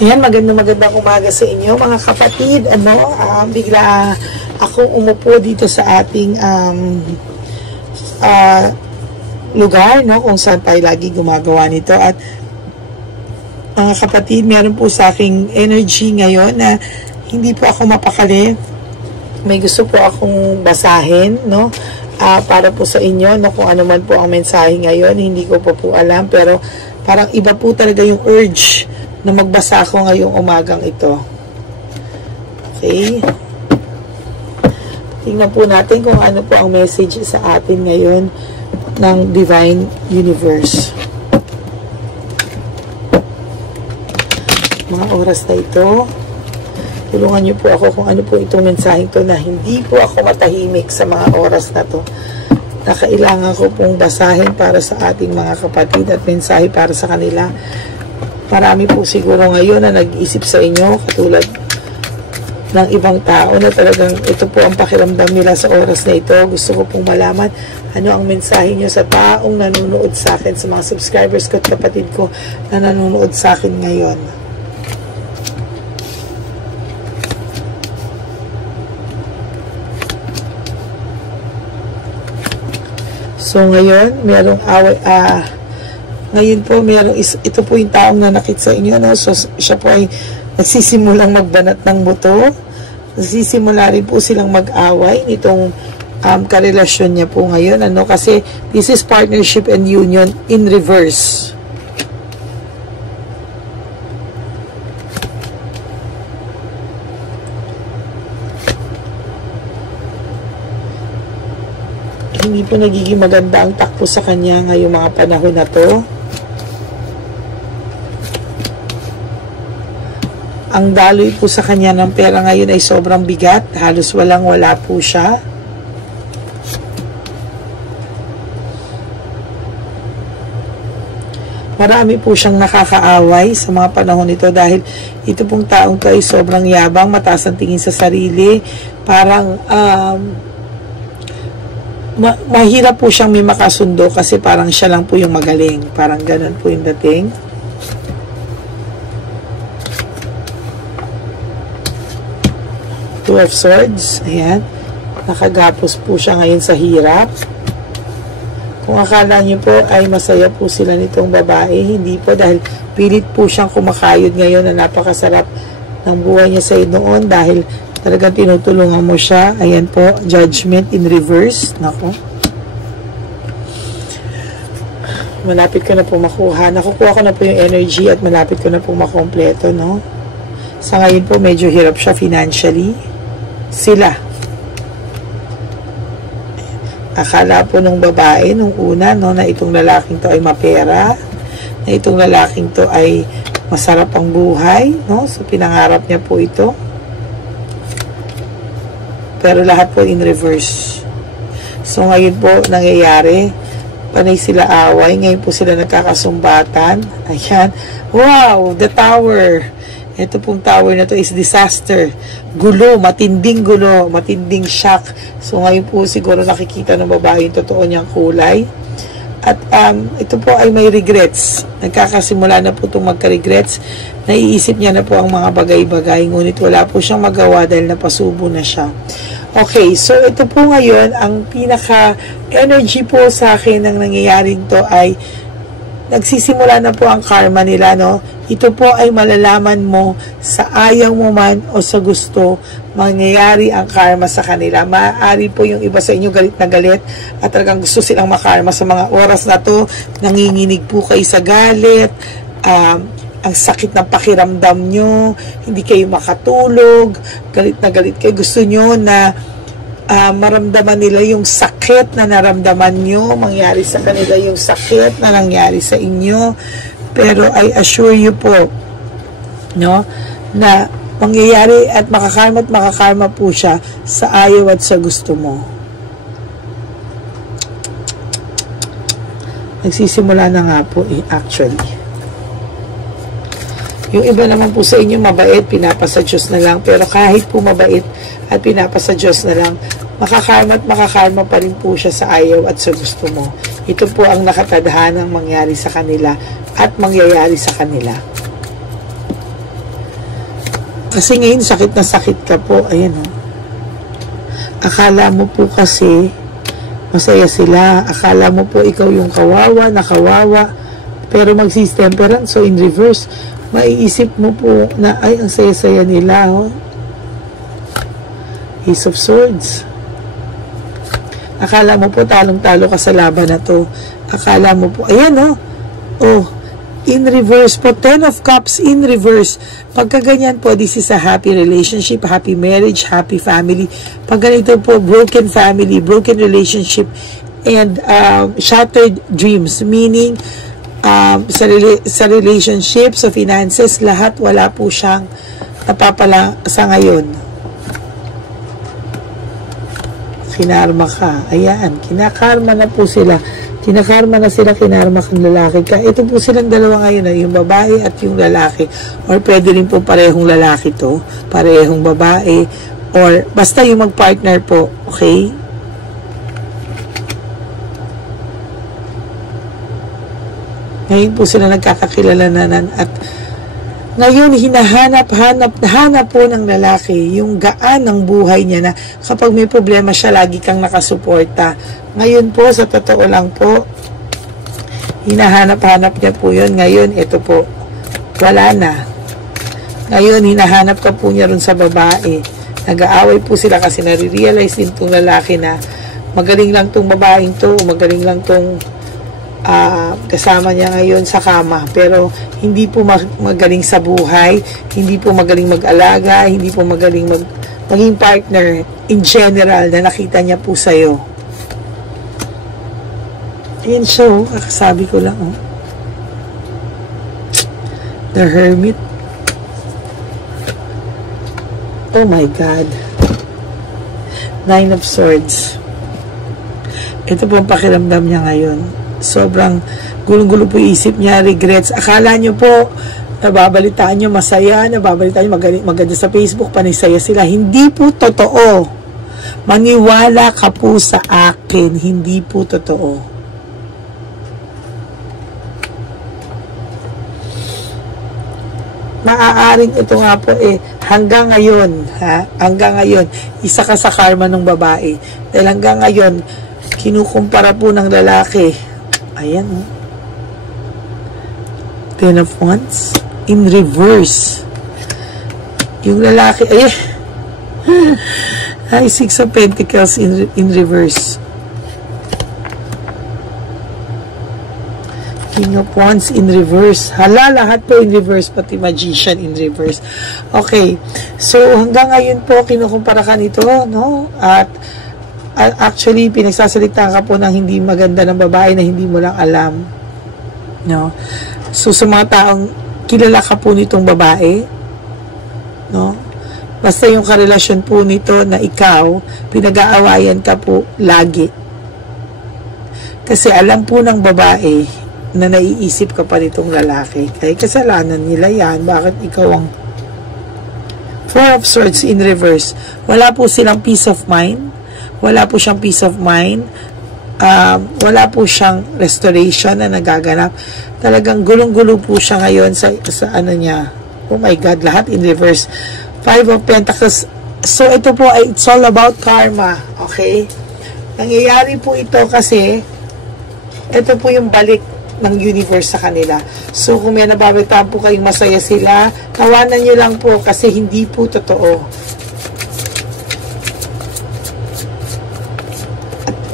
Ayan, magandang umaga sa inyo mga kapatid. Bigla akong umupo dito sa ating lugar, no, kung saan tayo lagi gumagawa nito. At mga kapatid, meron po sa aking energy ngayon na hindi po ako mapakali. May gusto po akong basahin, no, para po sa inyo, no, kung ano man po ang mensahe ngayon. Hindi ko po alam, pero parang iba po talaga yung urge na magbasa ako ngayong umagang ito. Okay? Tingnan po natin kung ano po ang message sa atin ngayon ng Divine Universe. Mga oras na ito, tulungan niyo po ako kung ano po itong mensahe ito na hindi po ako matahimik sa mga oras na to. Na kailangan ko pong basahin para sa ating mga kapatid at mensahe para sa kanila. Marami po siguro ngayon na nag-isip sa inyo katulad ng ibang tao na talagang ito po ang pakiramdam nila sa oras na ito. Gusto ko pong malaman ano ang mensahe nyo sa taong nanonood sa akin, sa mga subscribers ko at kapatid ko na nanonood sa akin ngayon. So ngayon, merong ngayon po, ito po yung taong nanakit sa inyo, no? So, siya po ay nagsisimulang magbanat ng buto. Nagsisimula rin po silang mag-away nitong karelasyon niya po ngayon, ano? Kasi this is partnership and union in reverse. Hindi po nagiging maganda ang takbo sa kanya ngayong mga panahon na to. Ang daloy po sa kanya ng pera ngayon ay sobrang bigat. Halos walang-wala po siya. Marami po siyang nakakaaway sa mga panahon nito dahil ito pong taong to ay sobrang yabang, mataas ang tingin sa sarili. Parang mahirap po siyang may makasundo kasi parang siya lang po yung magaling. Parang ganun po yung dating. Two of Swords. Ayan. Nakagapos po siya ngayon sa hirap. Kung akala niyo po ay masaya po sila nitong babae, hindi po, dahil pilit po siyang kumakayod ngayon na napakasarap ng buhay niya sa noon dahil talagang tinutulungan mo siya. Ayan po, Judgment in reverse. Nako. Malapit ko na po makuha. Nakukuha ko na po yung energy at malapit ko na po makompleto, no? Sa ngayon po, medyo hirap siya financially. Sila. Akala po nung babae, nung una, no, na itong lalaking to ay mapera, na itong lalaking to ay masarap ang buhay, no? So, pinangarap niya po ito. Pero lahat po in reverse. So, ngayon po, nangyayari, panay sila away. Ngayon po sila nagkakasumbatan. Ayan. Wow! The Tower. Ito pong tower na to is disaster. Gulo, matinding shock. So, ngayon po siguro nakikita ng babae yung totoo niyang kulay. At ito po ay may regrets. Nagkakasimula na po itong magka-regrets. Naiisip niya na po ang mga bagay-bagay. Ngunit wala po siyang magawa dahil napasubo na siya. Okay, so ito po ngayon, ang pinaka-energy po sa akin ng nangyayaring to ay nagsisimula na po ang karma nila, no? Ito po ay malalaman mo sa ayaw mo man o sa gusto, mangyayari ang karma sa kanila. Maaari po yung iba sa inyo galit na galit at talagang gusto silang makarma sa mga oras na to. Nanginginig po kayo sa galit, ang sakit ng pakiramdam nyo, hindi kayo makatulog, galit na galit kayo. Gusto nyo na maramdaman nila yung sakit na naramdaman nyo, mangyari sa kanila yung sakit na nangyari sa inyo. Pero I assure you po, no, na mangyayari at makakarma po siya sa ayaw at sa gusto mo. Nagsisimula na nga po actually. Yung iba naman po sa inyo mabait, pinapasa Diyos na lang. Pero kahit po mabait at pinapasa Diyos na lang, makakarma pa rin po siya sa ayaw at sa gusto mo. Ito po ang nakatadhanang mangyari sa kanila at mangyayari sa kanila. Kasi ngayon, sakit na sakit ka po. Ayan o. Akala mo po kasi, masaya sila. Akala mo po ikaw yung kawawa, nakawawa. Pero mag-temperance, so in reverse, maiisip mo po na, ay, ang saya-saya nila. Oh. Ace of Swords. Akala mo po talong-talo ka sa laban na to. Akala mo po, ayan o. Oh, in reverse po. 10 of Cups in reverse. Pagka ganyan po, this is a happy relationship, happy marriage, happy family. Pag ganito po, broken family, broken relationship, and shattered dreams. Meaning, sa relationship, sa finances, lahat wala po siyang napapala sa ngayon. Kinarma ka. Ayan, kinakarma na po sila. Kinakarma na sila, kinarma kang lalaki ka. Ito po silang dalawa ngayon, yung babae at yung lalaki. Or pwede rin po parehong lalaki to, parehong babae, or basta yung mag-partner po, okay? Ngayon po sila nagkakakilalanan at ngayon, hinahanap po ng lalaki yung gaan ng buhay niya na kapag may problema siya, lagi kang nakasuporta. Ngayon po, sa totoo lang po, hinahanap niya po yun. Ngayon, ito po, wala na. Ngayon, hinahanap ka po niya rin sa babae. Nag-aaway po sila kasi nare-realize din itong lalaki na magaling lang itong babaeng to, magaling lang itong kasama niya ngayon sa kama, pero hindi po magaling sa buhay, hindi po magaling mag-alaga, hindi po magaling maging partner in general na nakita niya po sa'yo. Ayan siya, oh, kakasabi ko lang, oh. The Hermit. Oh my God. 9 of Swords. Ito po ang pakiramdam niya ngayon. Sobrang gulong-gulo po isip niya, regrets. Akala nyo po, nababalitaan nyo masaya, nababalitaan nyo maganda sa Facebook, panisaya sila. Hindi po totoo. Maniwala ka po sa akin. Hindi po totoo. Maaaring ito nga po hanggang ngayon, hanggang ngayon, isa ka sa karma ng babae. Dahil hanggang ngayon, kinukumpara po ng lalaki. Ayan, 10 of Wands in reverse. Yung lalaki, ay 6 of Pentacles in reverse. King of Wands in reverse. Hala, lahat po in reverse, pati Magician in reverse. Okay, so hanggang ngayon po, kinukumpara ka nito, no? At actually, pinagsasalita ka po ng hindi maganda ng babae na hindi mo lang alam. No? So, sa mga taong kilala ka po nitong babae, no? Basta yung karelasyon po nito na ikaw, pinag-aawayan ka po lagi. Kasi alam po ng babae na naiisip ka pa nitong lalaki. Kaya kasalanan nila yan. Bakit ikaw ang 4 of Swords in reverse? Wala po silang peace of mind. Wala po siyang peace of mind. Wala po siyang restoration na nagaganap. Talagang gulong-gulo po siya ngayon sa ano niya. Oh my God, lahat in reverse. 5 of Pentacles. So, ito po, it's all about karma. Okay? Nangyayari po ito kasi ito po yung balik ng universe sa kanila. So, kung may nababalitaan po kayong masaya sila, tawanan nyo lang po kasi hindi po totoo.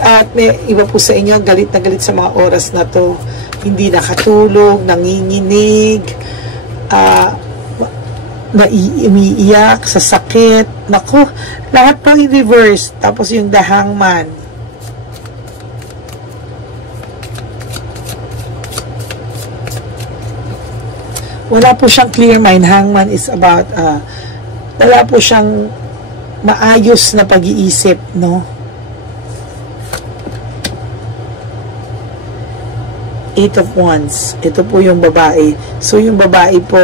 At may iba po sa inyo, galit na galit sa mga oras na to. Hindi nakatulog, nanginginig, umiiyak, sa sakit. Naku, lahat po in reverse. Tapos yung The Hangman. Wala po siyang clear mind. Hangman is about, wala po siyang maayos na pag-iisip, no? 8 of Wands. Ito po yung babae. So, yung babae po,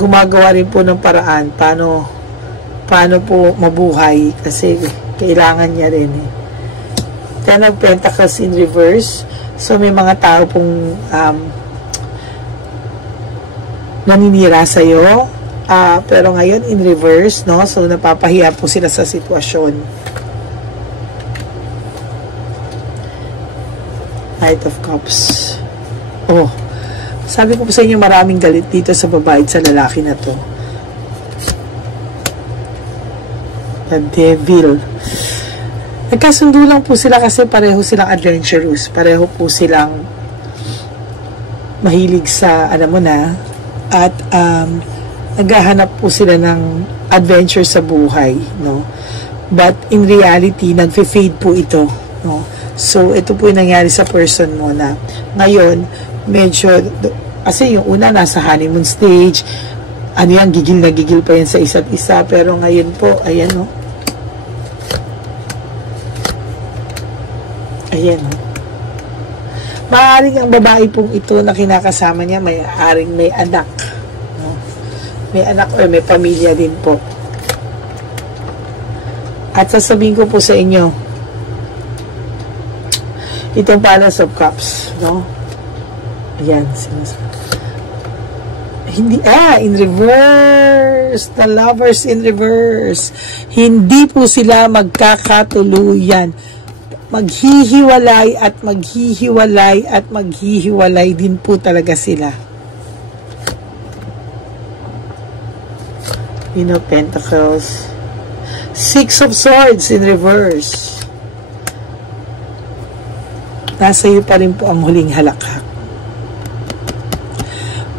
gumagawa rin po ng paraan paano po mabuhay kasi kailangan niya rin. 10 of Pentacles in reverse. So, may mga tao pong naninira sa'yo. Pero ngayon, in reverse, no? So, napapahiya po sila sa sitwasyon. Knight of Cups. Oh, sabi ko po sa inyo, maraming galit dito sa babae at sa lalaki na to. The Devil. Nagkasundo lang po sila kasi pareho silang adventurous. Pareho po silang mahilig sa, alam mo na, at naghahanap po sila ng adventure sa buhay, no? But in reality, nagfe-fade po ito, no? So, ito po yung nangyari sa person mo na ngayon, medyo, kasi yung una nasa honeymoon stage, ano yan, gigil na gigil pa yan sa isa't isa, pero ngayon po, ayan, no? Ayan, no? Maaaring ang babae pong ito na kinakasama niya, maaaring may anak, no? May anak o may pamilya din po. At sasabihin ko po sa inyo, itong Palace of Cups, no? Ayan, hindi, in reverse, the lovers in reverse, hindi po sila magkakatuluyan. Maghihiwalay at maghihiwalay at maghihiwalay din po talaga sila. Queen of Pentacles, Six of Swords in reverse. Nasa iyo pa rin po ang huling halakhak.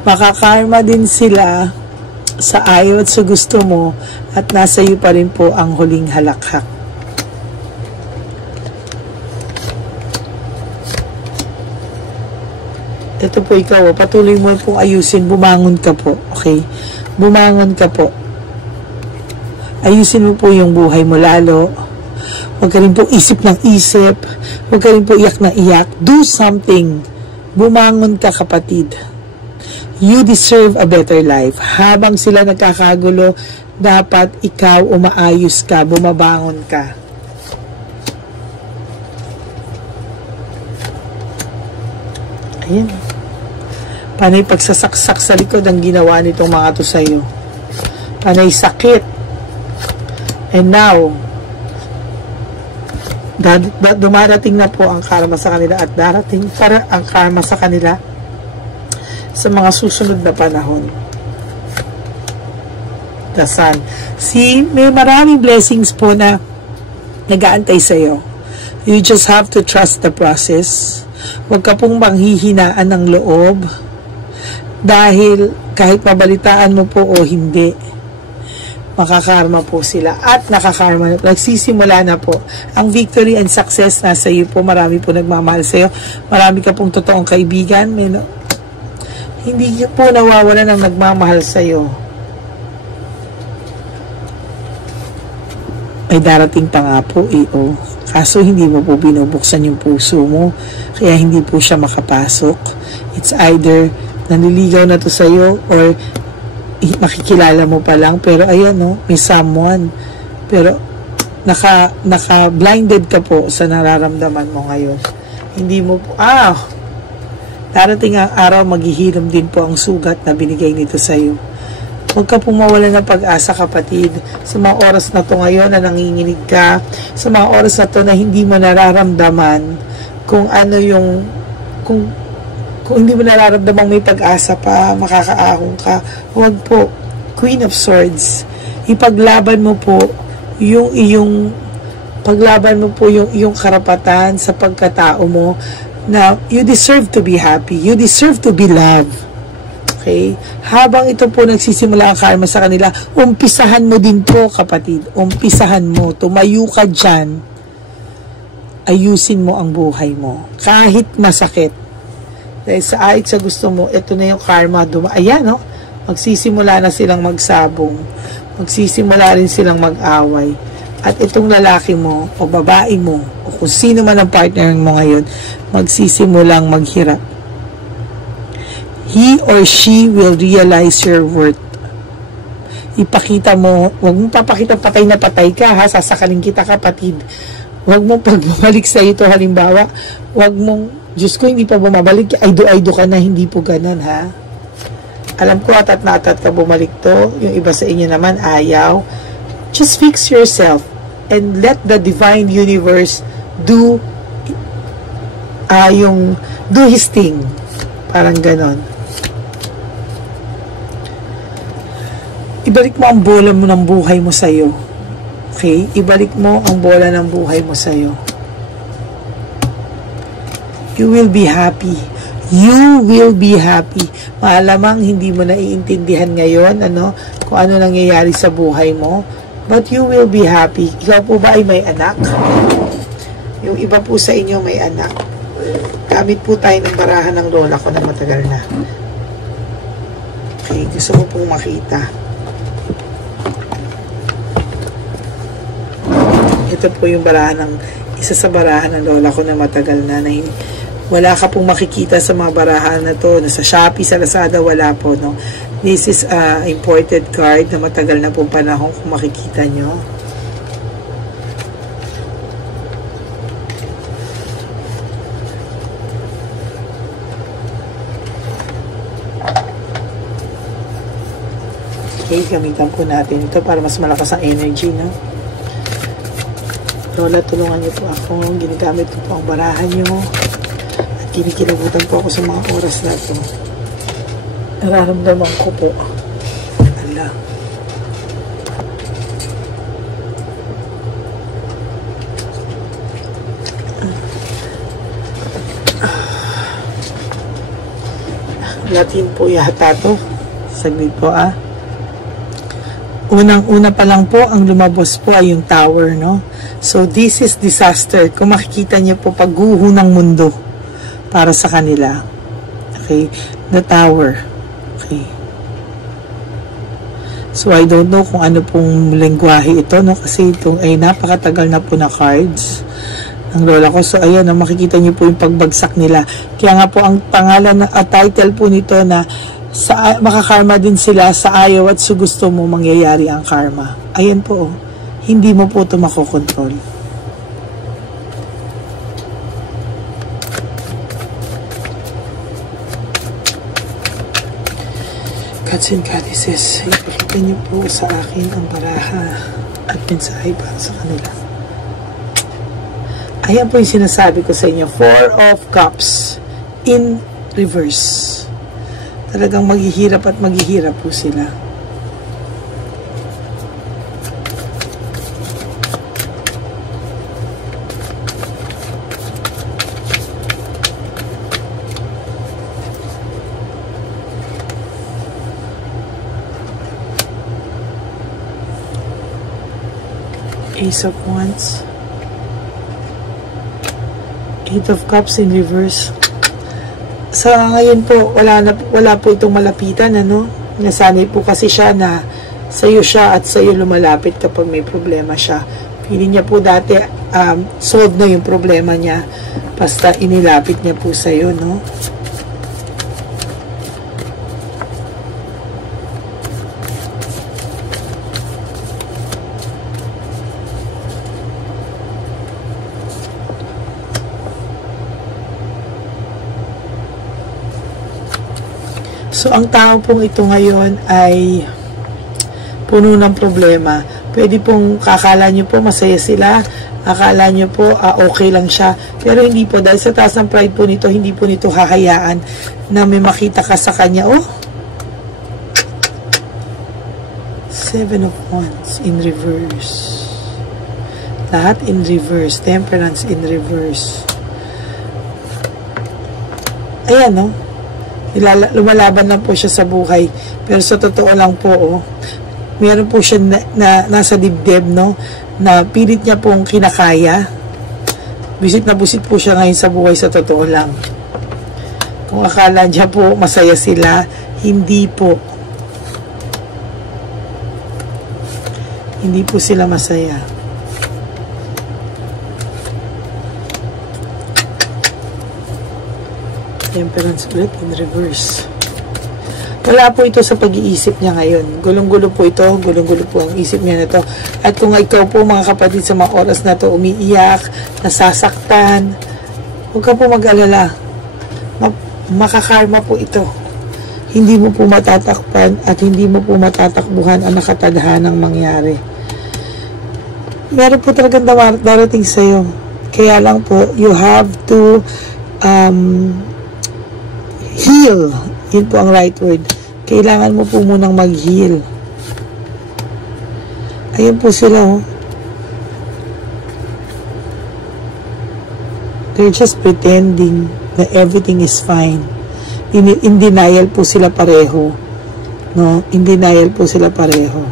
Makakarma din sila sa ayaw at sa gusto mo at nasa iyo pa rin po ang huling halakhak. Ito po ikaw, patuloy mo pong ayusin, bumangon ka po, okay? Bumangon ka po. Ayusin mo po yung buhay mo lalo. Huwag ka rin po isip ng isip. Huwag ka rin po iyak na iyak. Do something. Bumangon ka, kapatid. You deserve a better life. Habang sila nagkakagulo, dapat ikaw umaayos ka, bumabangon ka. Ayan. Panay pagsasaksak sa likod ang ginawa nitong mga to sa'yo. Panay sakit. And now, dumarating na po ang karma sa kanila at darating para ang karma sa kanila sa mga susunod na panahon. The Sun. See, may maraming blessings po na nag-aantay sa'yo. You just have to trust the process. Huwag ka pong manghihinaan ng loob dahil kahit mabalitaan mo po o hindi, makakarma po sila at nakakarma na. Nagsisimula na po. Ang victory and success nasa iyo po. Marami po nagmamahal sa iyo. Marami ka pong totoong kaibigan. Hindi po nawawala ng nagmamahal sa iyo. Ay darating pa nga po kaso hindi mo po binubuksan yung puso mo, kaya hindi po siya makapasok. It's either nanliligaw na to sa'yo or makikilala mo pa lang, pero ayan, no, may someone, pero naka-blinded ka po sa nararamdaman mo ngayon. Hindi mo po, darating ang araw, maghihilom din po ang sugat na binigay nito sa'yo. Huwag ka pong mawalan ng pag-asa, kapatid. Sa mga oras na to ngayon na nanginginig ka, sa mga oras na to na hindi mo nararamdaman kung ano yung, kung hindi mo nararamdaman may pag-asa pa, makakaahon ka, huwag po. Queen of Swords, ipaglaban mo po yung iyong, paglaban mo po yung iyong karapatan sa pagkatao mo na you deserve to be happy, you deserve to be loved. Okay? Habang ito po nagsisimula ang karma sa kanila, umpisahan mo din po, kapatid. Umpisahan mo. Tumayo ka dyan. Ayusin mo ang buhay mo. Kahit masakit. Dahil sa ayit sa gusto mo, ito na yung karma. Ayan, no? Magsisimula na silang magsabong. Magsisimula rin silang mag-away. At itong lalaki mo, o babae mo, o kung sino man ang partner mo ngayon, magsisimulang maghirap. He or she will realize your worth. Ipakita mo, huwag mong papakita patay na patay ka, ha, sasakalin kita, kapatid. Huwag mong pag bumalik sa ito, halimbawa, huwag mong, Diyos ko, hindi pa bumabalik, aydo-aydo ka na, hindi po ganun, ha. Alam ko atat na atat ka bumalik to. Yung iba sa inyo naman ayaw. Just fix yourself and let the divine universe do his thing. Parang ganon. Ibalik mo ang bola mo ng buhay mo sa'yo. Okay? Ibalik mo ang bola ng buhay mo sa'yo. You will be happy. You will be happy. Malamang hindi mo naiintindihan ngayon kung ano nangyayari sa buhay mo. But you will be happy. Ikaw po ba ay may anak? Yung iba po sa inyo may anak. Gamit po tayo ng barahan ng lola ko na matagal na. Okay, gusto ko pong makita. Ito po yung barahan isa sa barahan ng lola ko na matagal na wala ka pong makikita sa mga barahan na to. Sa Shopee, sa Lazada, wala po, no? This is imported card na matagal na pong panahon kung makikita nyo. Okay, gamitan po natin ito para mas malakas ang energy, no? Lola, tulungan niyo po ako. Ginagamit ko po ang barahan niyo. At kinikilabutan po ako sa mga oras na ito. Nararamdaman ko po. Ala. Latin po yata to. Saglit po, Unang-una pa lang po, ang lumabas po ay yung tower, no? So, this is disaster. Kung makikita niyo po, pagguho ng mundo para sa kanila. Okay? The tower. Okay. So, I don't know kung ano pong lengguwahe ito, no? Kasi itong ay napakatagal na po na cards ng lola ko. So, ayan, no? Makikita niyo po yung pagbagsak nila. Kaya nga po, ang pangalan, title po nito na makakarma din sila sa ayaw at sa gusto mo mangyayari ang karma. Ayan po, hindi mo po ito makokontrol. Gods and Goddesses, ipakita niyo po sa akin ang baraha at mensahe para sa kanila. Ayan po yung sinasabi ko sa inyo, 4 of Cups in reverse. Talagang maghihirap at maghihirap po sila. Ace of Wands. 8 of Cups in reverse. Sa ngayon po, wala po itong malapitan, Nasanay po kasi siya na sa'yo siya at sa'yo lumalapit kapag may problema siya. Feeling niya po dati, solve na yung problema niya. Basta inilapit niya po sa'yo, no? So, ang tao pong ito ngayon ay puno ng problema. Pwede pong kakala nyo po masaya sila, akala nyo po okay lang siya, pero hindi po, dahil sa taas ng pride po nito, hindi po nito hahayaan na may makita ka sa kanya. 7 of Wands in reverse. Lahat in reverse. Temperance in reverse. Ayan, no? Lumalaban lang po siya sa buhay. Pero sa totoo lang po, meron po siya na nasa dibdib, no? Na pilit niya pong kinakaya. Busit na busit po siya ngayon sa buhay, sa totoo lang. Kung akala niya po masaya sila, hindi po. Hindi po sila masaya. Temperance ulit in reverse. Wala po ito sa pag-iisip niya ngayon. Gulong-gulo po ito. Gulong-gulo po ang isip niya na ito. At kung ikaw po, mga kapatid, sa mga oras na ito, umiiyak, nasasaktan, huwag ka po mag-alala. Makakarma po ito. hindi mo po matatakpan at hindi mo po matatakbuhan ang nakatadhanang mangyari. Meron po talagang darating sa'yo. Kaya lang po, you have to heal. Yun po ang right word. Kailangan mo po munang mag-heal. Ayun po sila, oh. They're just pretending that everything is fine. In denial po sila pareho. No? In denial po sila pareho.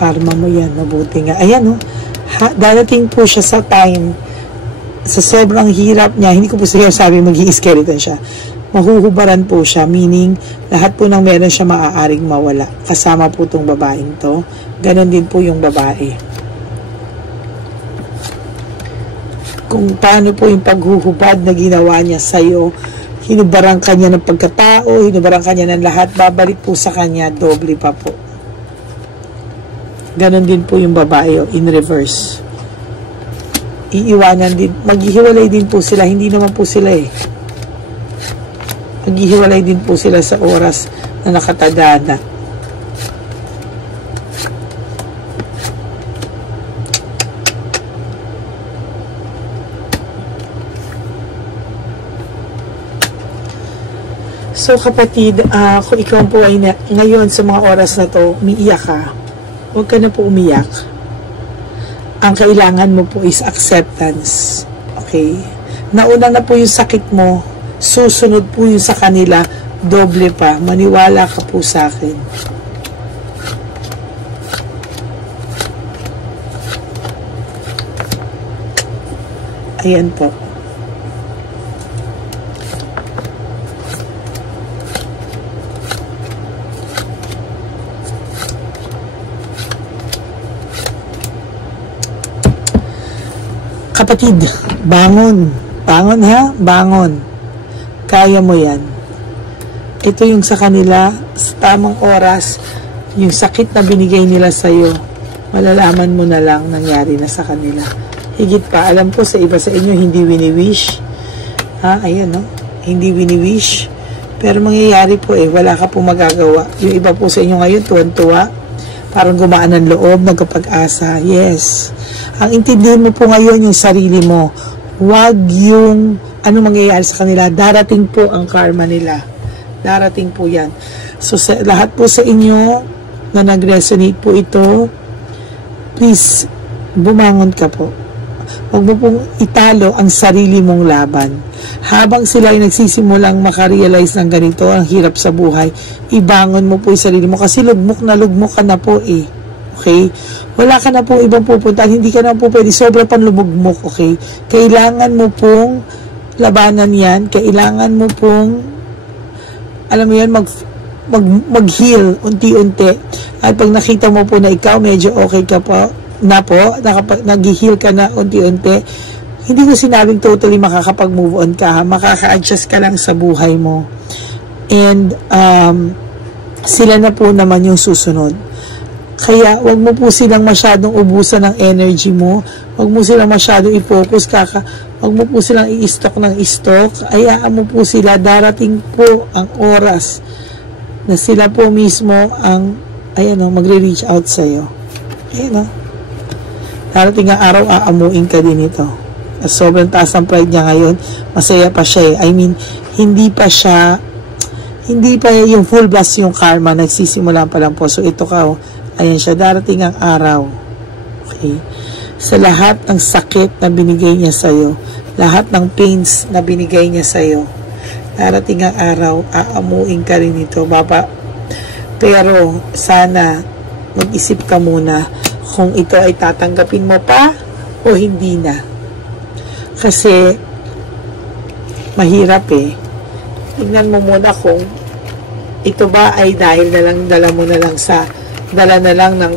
Karma mo yan, mabuti nga. Ayan, oh. Darating po siya sa time, sa sobrang hirap niya, hindi ko po sabi maging skeleton siya. Mahuhubaran po siya, meaning, lahat po ng meron siya maaaring mawala. Kasama po itong babaeng to. Ganon din po yung babae. Kung paano po yung paghuhubad na ginawa niya sa'yo, hinubarang kanya ng pagkatao, hinubarang kanya ng lahat, babalik po sa kanya, doble pa po. Ganon din po yung babae, in reverse. Iiwanan din, maghihiwalay din po sila, hindi naman po sila maghihiwalay din po sila sa oras na nakatadhana. So kapatid, kung ikaw po ay ngayon sa mga oras na to, umiiyak ka, huwag ka na po umiyak. Ang kailangan mo po is acceptance. Okay? Nauna na po yung sakit mo, susunod po yung sa kanila, doble pa. Maniwala ka po sa akin. Ayan po. Kapatid, bangon. Bangon ha, bangon. Kaya mo yan. Ito yung sa kanila, sa tamang oras, yung sakit na binigay nila sa'yo, malalaman mo na lang nangyari na sa kanila. Higit pa, alam ko sa iba sa inyo, hindi wini-wish. Ha, ayan no, hindi wini-wish. Pero mangyayari po wala ka po magagawa. Yung iba po sa inyo ngayon, tuwan-tuwa, parang gumaan ng loob, nagkapag-asa. Yes. Ang intindihin mo po ngayon yung sarili mo. Huwag yung ano mangyayari sa kanila. Darating po ang karma nila. Darating po yan. So, lahat po sa inyo na nag-resonate po ito, please, bumangon ka po. Huwag mo pong italo ang sarili mong laban. Habang sila ay nagsisimulang makarealize ng ganito, ang hirap sa buhay, ibangon mo po yung sarili mo. Kasi lugmok ka na po Okay? Wala ka na pong ibang pupunta. Hindi ka na po pwede. Sobra pang lumugmok. Okay? Kailangan mo pong labanan yan. Kailangan mo pong alam mo yan, mag-heal unti-unti. At pag nakita mo po na ikaw medyo okay ka po, nag-heal ka na unti-unti, hindi ko sinabing totally makakapag-move on ka. Makaka-adjust ka lang sa buhay mo. And sila na po naman yung susunod. Kaya, wag mo po silang masyadong ubusan ng energy mo. Wag mo silang masyadong i-focus. Wag mo po silang i-stock ng stock. Hayaan mo po sila. Darating po ang oras na sila po mismo ang, magre-reach out sa'yo. Ayan o. Darating ang araw, aamuin ka din ito. At sobrang taas ang pride niya ngayon. Masaya pa siya hindi pa yung full blast yung karma. Nagsisimulan pa lang po. So, ito ka ayan siya, darating ang araw. Okay? Sa lahat ng sakit na binigay niya sa'yo, lahat ng pains na binigay niya sa'yo, darating ang araw, aamuin ka rin ito, baba. Pero, sana, mag-isip ka muna kung ito ay tatanggapin mo pa o hindi na. Kasi, mahirap Tingnan mo muna kung ito ba ay dahil dala mo na lang ng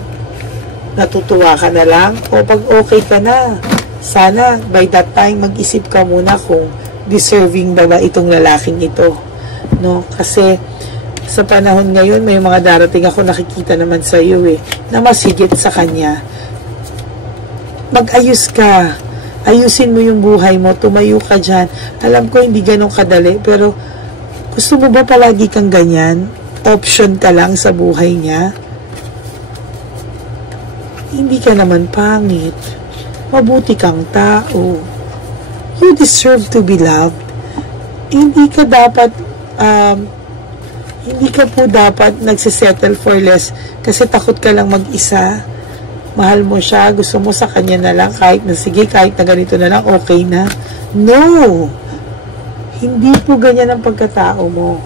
natutuwa ka na lang o pag okay ka na, sana by that time mag-isip ka muna kung deserving ba itong lalaking ito, no? Kasi sa panahon ngayon may mga darating ako nakikita naman sa iyo na mas higit sa kanya. Mag-ayos ka, ayusin mo yung buhay mo, tumayo ka dyan. Alam ko hindi ganun kadali, pero gusto mo ba palagi kang ganyan? Option ka lang sa buhay niya? Hindi ka naman pangit, mabuti kang tao, you deserve to be loved. Hindi ka po dapat nagsisettle for less kasi takot ka lang mag-isa. Mahal mo siya, gusto mo sa kanya na lang, kahit na sige, kahit na ganito na lang, okay na. No! Hindi po ganyan ang pagkatao mo.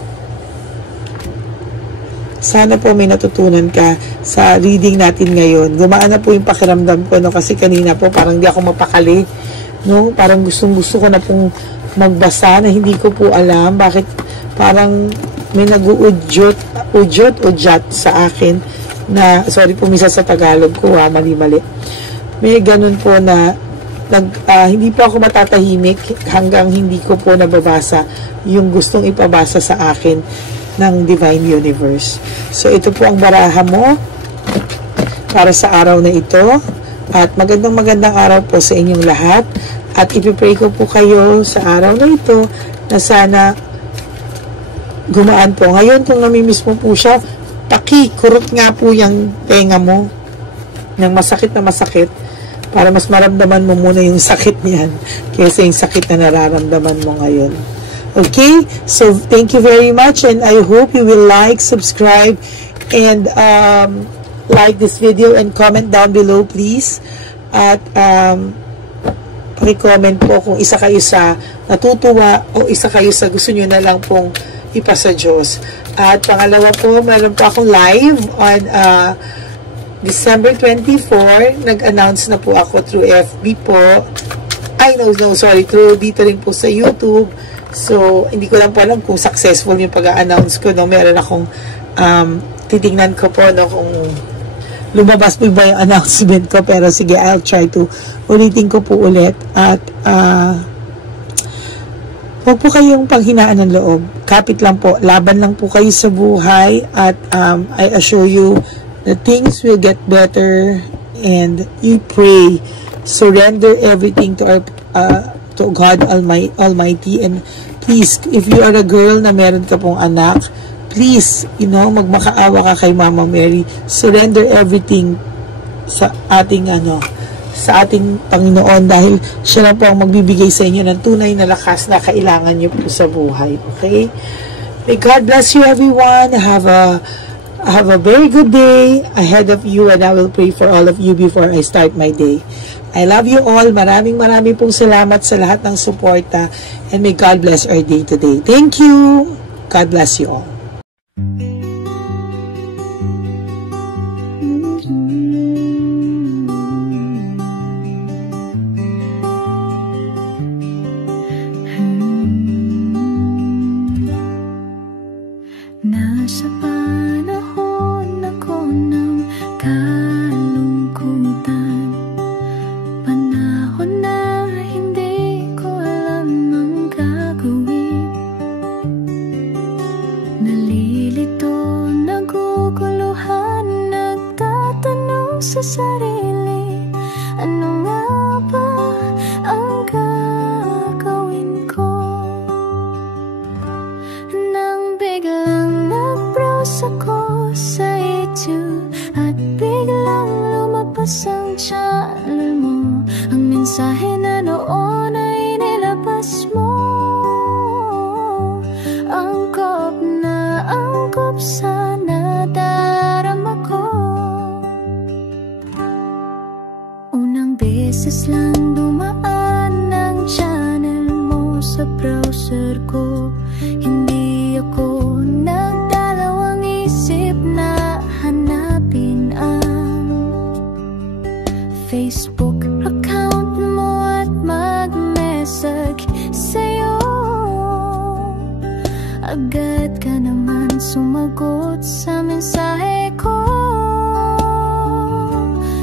Sana po may natutunan ka sa reading natin ngayon. Gumaan na po yung pakiramdam ko, no? Kasi kanina po parang di ako mapakali, no? Parang gustong-gusto ko na pong magbasa na hindi ko po alam bakit parang may nag-udyot sa akin na, sorry po misa sa Tagalog ko, mali-mali. May ganun po na hindi po ako matatahimik hanggang hindi ko po nababasa yung gustong ipabasa sa akin ng Divine Universe. So, ito po ang baraha mo para sa araw na ito. At magandang araw po sa inyong lahat. At ipipray ko po kayo sa araw na ito na sana gumaan po. Ngayon, kung namimiss mo po siya, pakikurot nga po yung tenga mo ng masakit na masakit para mas maramdaman mo muna yung sakit niyan kaysa yung sakit na nararamdaman mo ngayon. Okay, so thank you very much, and I hope you will like, subscribe, and like this video and comment down below, please. At paki-comment po kung isa kayo sa natutuwa o isa kayo sa gusto nyo na lang pong ipasa Diyos. At pangalawa po, meron po akong live on December 24. Nag-announce na po ako through FB po. Through dito rin po sa YouTube. So, hindi ko lang po alam kung successful yung pag-a-announce ko, no? Meron akong titingnan ko po, no, kung lumabas po ba yung announcement ko. Pero sige, I'll try to ulitin ko po ulit. At huwag po kayong panghinaan ng loob. Kapit lang po. Laban lang po kayo sa buhay. At I assure you that things will get better. And you pray. Surrender everything to God Almighty. And please, if you are a girl na meron ka pong anak, please, magmakaawa ka kay Mama Mary. Surrender everything sa ating Panginoon, dahil siya lang po ang magbibigay sa inyo ng tunay na lakas na kailangan nyo po sa buhay. Okay? May God bless you, everyone. Have a very good day ahead of you, and I will pray for all of you before I start my day. I love you all. Maraming pong salamat sa lahat ng suporta, and may God bless our day today. Thank you. God bless you all. Nasa panahon ako ng kalungkutan, panahon na hindi ko alam ang gagawin. Nalilito, naguguluhan, nagtatanong sa sarili, ano nga ba ang gagawin ko? Nang biglang nag-browse ako sa YouTube at biglang lumabas ang channel mo, ang mensahe na noon ay nilabas mo. Angkop sa nadarama ko. Unang beses lang dumaan ang channel mo sa browser ko. Hindi ako nagdalawang isip na hanapin ang Facebook account mo at mag-message sa'yo. Agad ka naman sumagot sa mensahe ko.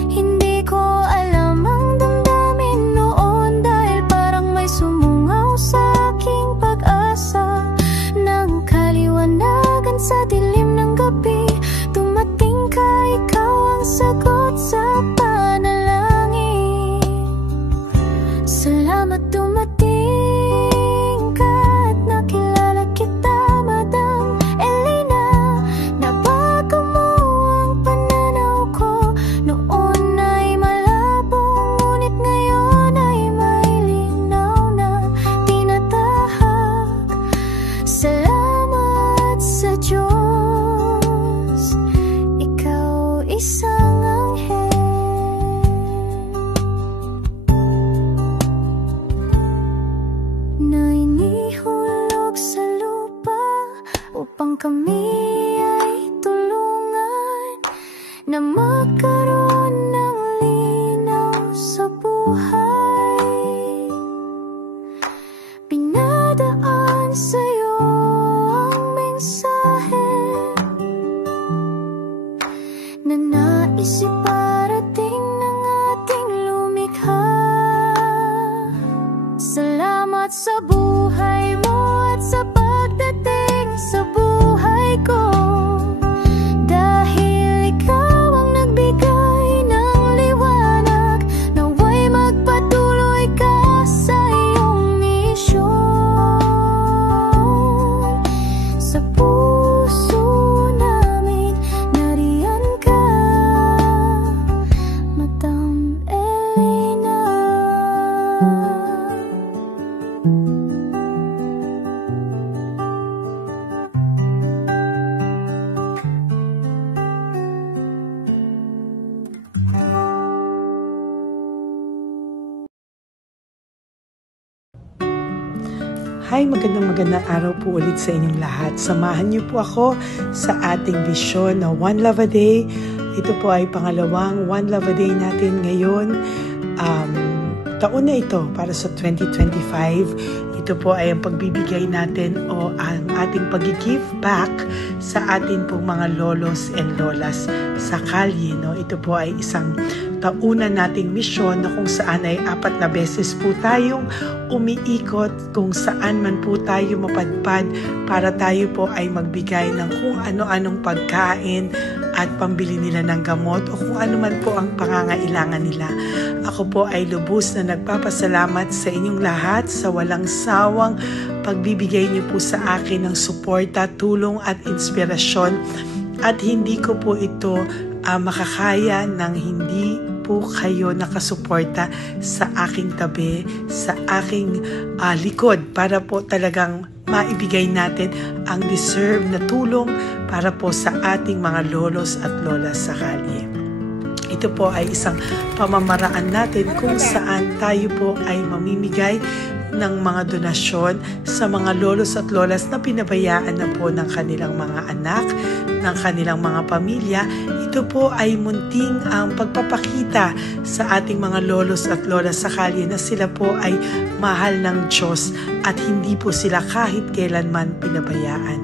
Hindi ko alam ang damdamin noon, dahil parang may sumungaw sa akin. Hi, magandang araw po ulit sa inyong lahat. Samahan niyo po ako sa ating vision na One Love a Day. Ito po ay pangalawang One Love a Day natin ngayon. Taon na ito para sa 2025. Ito po ay ang pagbibigay natin o ang ating pag-give back sa atin pong mga lolos and lolas sa kalye. No? Ito po ay isang taunan nating misyon na kung saan ay 4 na beses po tayong umiikot kung saan man po tayo mapadpad para tayo po ay magbigay ng kung ano-anong pagkain at pambili nila ng gamot o kung ano man po ang pangangailangan nila. Ako po ay lubos na nagpapasalamat sa inyong lahat sa walang sawang pagbibigay niyo po sa akin ng suporta, tulong at inspirasyon, at hindi ko po ito makakaya ng hindi po kayo nakasuporta sa aking tabi, sa aking likod para po talagang maibigay natin ang deserve na tulong para po sa ating mga lolos at lolas sa kalye. Ito po ay isang pamamaraan natin kung saan tayo po ay mamimigay ng mga donasyon sa mga lolos at lolas na pinabayaan na po ng kanilang mga anak, ng kanilang mga pamilya. Ito po ay munting ang pagpapakita sa ating mga lolos at lolas sa kalye na sila po ay mahal ng Diyos at hindi po sila kahit kailanman pinabayaan.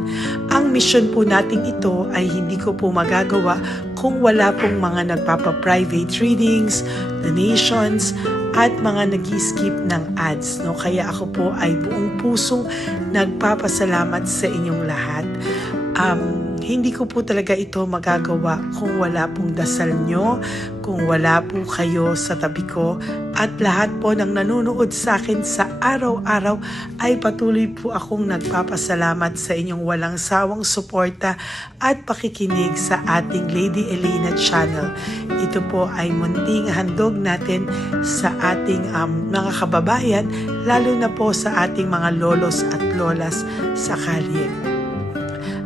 Ang mission po nating ito ay hindi ko po magagawa kung wala pong mga nagpapa-private readings, donations, at mga nag-skip ng ads. No? Kaya ako po ay buong pusong nagpapasalamat sa inyong lahat. Hindi ko po talaga ito magagawa kung wala pong dasal nyo, kung wala po kayo sa tabi ko, at lahat po ng nanonood sa akin sa araw-araw ay patuloy po akong nagpapasalamat sa inyong walang sawang suporta at pakikinig sa ating Lady Elena channel. Ito po ay munting handog natin sa ating mga kababayan, lalo na po sa ating mga lolos at lolas sa kalye.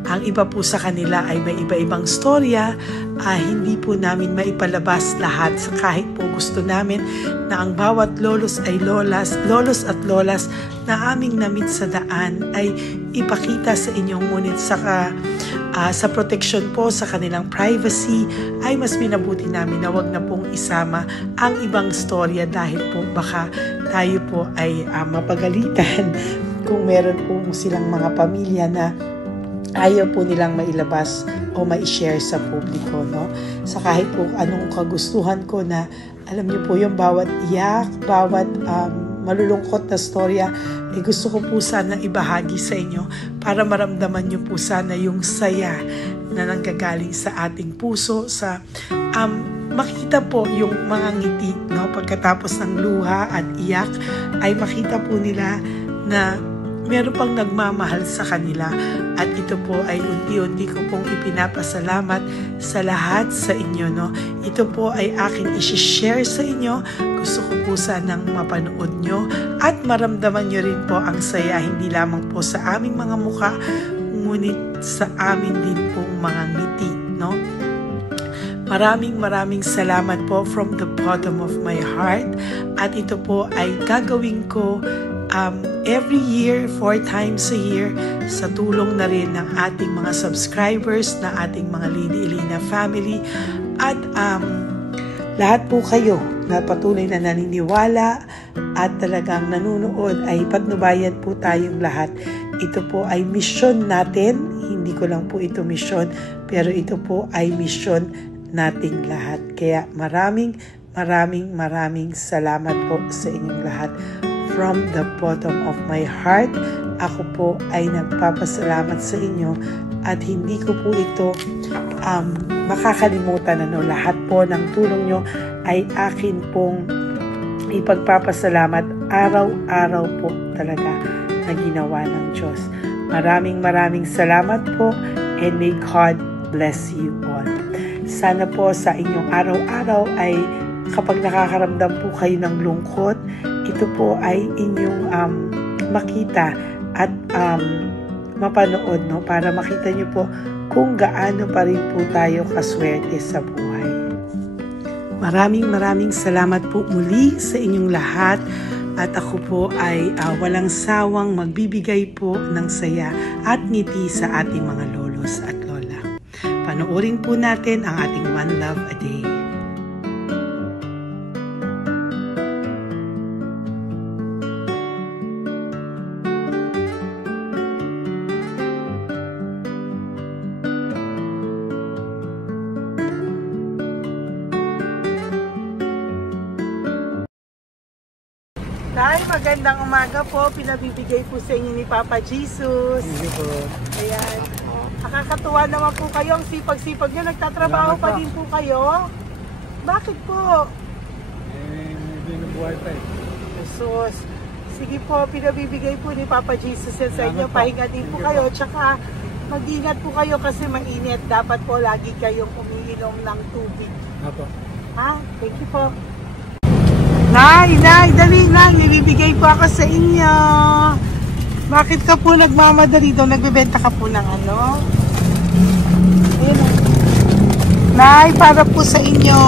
Ang iba po sa kanila ay may iba-ibang storya, hindi po namin maipalabas lahat kahit po gusto namin na ang bawat lolos at lolas na aming namit sa daan ay ipakita sa inyong, ngunit sa protection po sa kanilang privacy ay mas minabuti namin na wag na pong isama ang ibang storya dahil po baka tayo po ay mapagalitan kung meron po silang mga pamilya na ayaw po nilang mailabas o ma-share sa publiko, no? Sa kahit po anong kagustuhan ko na, alam niyo po yung bawat iyak, bawat malulungkot na storya, gusto ko po sana ibahagi sa inyo para maramdaman niyo po sana yung saya na nanggagaling sa ating puso, sa makita po yung mga ngiti, no? Pagkatapos ng luha at iyak ay makita po nila na meron pang nagmamahal sa kanila, at ito po ay unti-unti ko pong ipinapasalamat sa lahat sa inyo, no? Ito po ay aking isi-share sa inyo. Gusto ko po sanang mapanood nyo at maramdaman nyo rin po ang saya, hindi lamang po sa aming mga muka, ngunit sa amin din pong mga ngiti, no? Maraming salamat po from the bottom of my heart, at ito po ay gagawin ko every year, 4 times a year, sa tulong na rin ng ating mga subscribers, na ating mga Lady Elena family, at lahat po kayo na patuloy na naniniwala at talagang nanonood, ay patnubayan po tayong lahat. Ito po ay mission natin, hindi ko lang po ito mission, pero ito po ay mission nating lahat. Kaya maraming salamat po sa inyong lahat. From the bottom of my heart, ako po ay nagpapasalamat sa inyo, at hindi ko po ito makakalimutan. Lahat po ng tulong nyo ay akin pong ipagpapasalamat araw-araw po talaga na ginawa ng Diyos. Maraming salamat po, and may God bless you all. Sana po sa inyong araw-araw ay kapag nakakaramdam po kayo ng lungkot, ito po ay inyong makita at mapanood, no? Para makita nyo po kung gaano pa rin po tayo kaswerte sa buhay. Maraming salamat po muli sa inyong lahat. At ako po ay walang sawang magbibigay po ng saya at ngiti sa ating mga lolos at lola. Panoorin po natin ang ating One Love a Day. Nay, magandang umaga po. Pinabibigay po sa inyo ni Papa Jesus. Hindi po. Ayan. Nakakatuwa naman po kayo. Ang sipag-sipag nyo. Nagtatrabaho pa din po kayo. Bakit po? Binubuhay pa eh. Jesus. Sige po, pinabibigay po ni Papa Jesus yan sa inyo. Pahinga din po kayo. Tsaka mag-ingat po kayo kasi mainit. Dapat po lagi kayong umiinom ng tubig. Apo. Ha? Thank you po. Nay, dali na. Nilibigay po ako sa inyo. Bakit ka po nagmamadali daw? Nagbebenta ka po ng ano? Ayun. Nay, para po sa inyo.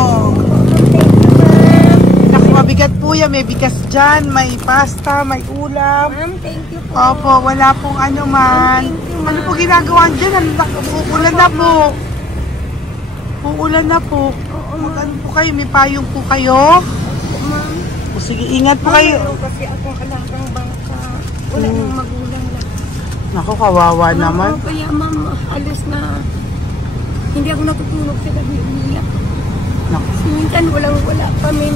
Naku, mabigat po yan. May bigas dyan, may pasta, may ulam. Ma'am, thank you po. Opo, wala pong ano man. Ano po ginagawa dyan? Uulan na po. Uulan na po. Mag-ano po kayo? May payong po kayo? Ma'am. O sige, ingat po kayo. Kasi akong alagang bangka. Wala nang magulang na. Naku, kawawa naman. Kaya ma'am, alis na. Hindi ako natutulog sa gabi. Umiyak. Naku. Minsan wala kami.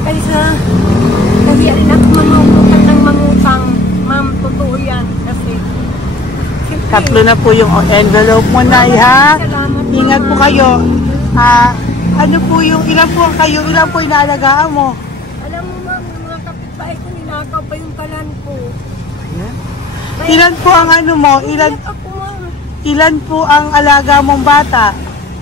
Kaysa, kasi rin ako mamutang ng mangutang. Ma'am, totoo yan. Kasi, siyempre, 3 na po yung envelope mo, Nay, ha? salamat, Ingat po ma'am. kayo. Ano po yung, ilan po kayo, ilan po inaalagaan mo? Alam mo ma'am, yung mga kapitbahay ko, ninakaw pa yung kalan ko. Ilan po ang ano mo? Umiyak ako ma'am. Ilan po ang alaga mong bata?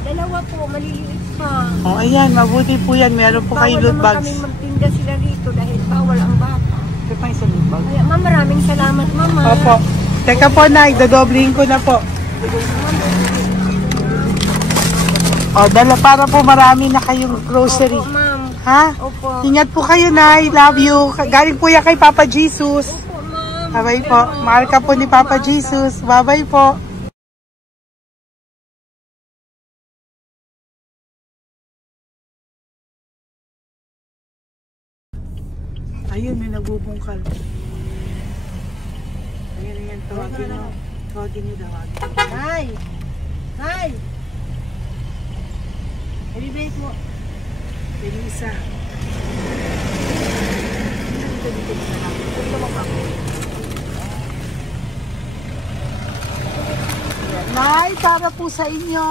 2 po, maliliit pa. O, ayan, mabuti po yan. Meron po kayo loot Bawal naman bags. kami magtinda sila rito dahil bawal ang bata. Ito pa yung sa loot bag. Kaya ma'am, maraming salamat mama. Opo. Teka po, Nay, dodoblihin ko na po. O, dala para po marami na kayong grocery. Opo ma'am. Ha? Opo. Ingat po kayo, Nay. Love you. Galing po yan kay Papa Jesus. Opo ma'am. Bye-bye po. Mahal ka po ni Papa Jesus. Bye-bye po. Ayun, may nagbubungkal. Ayan. Tawagin nyo. Tawagin nyo daw. Hi! Hi! Ibibigay mo. Elisa. Nay, para po sa inyo.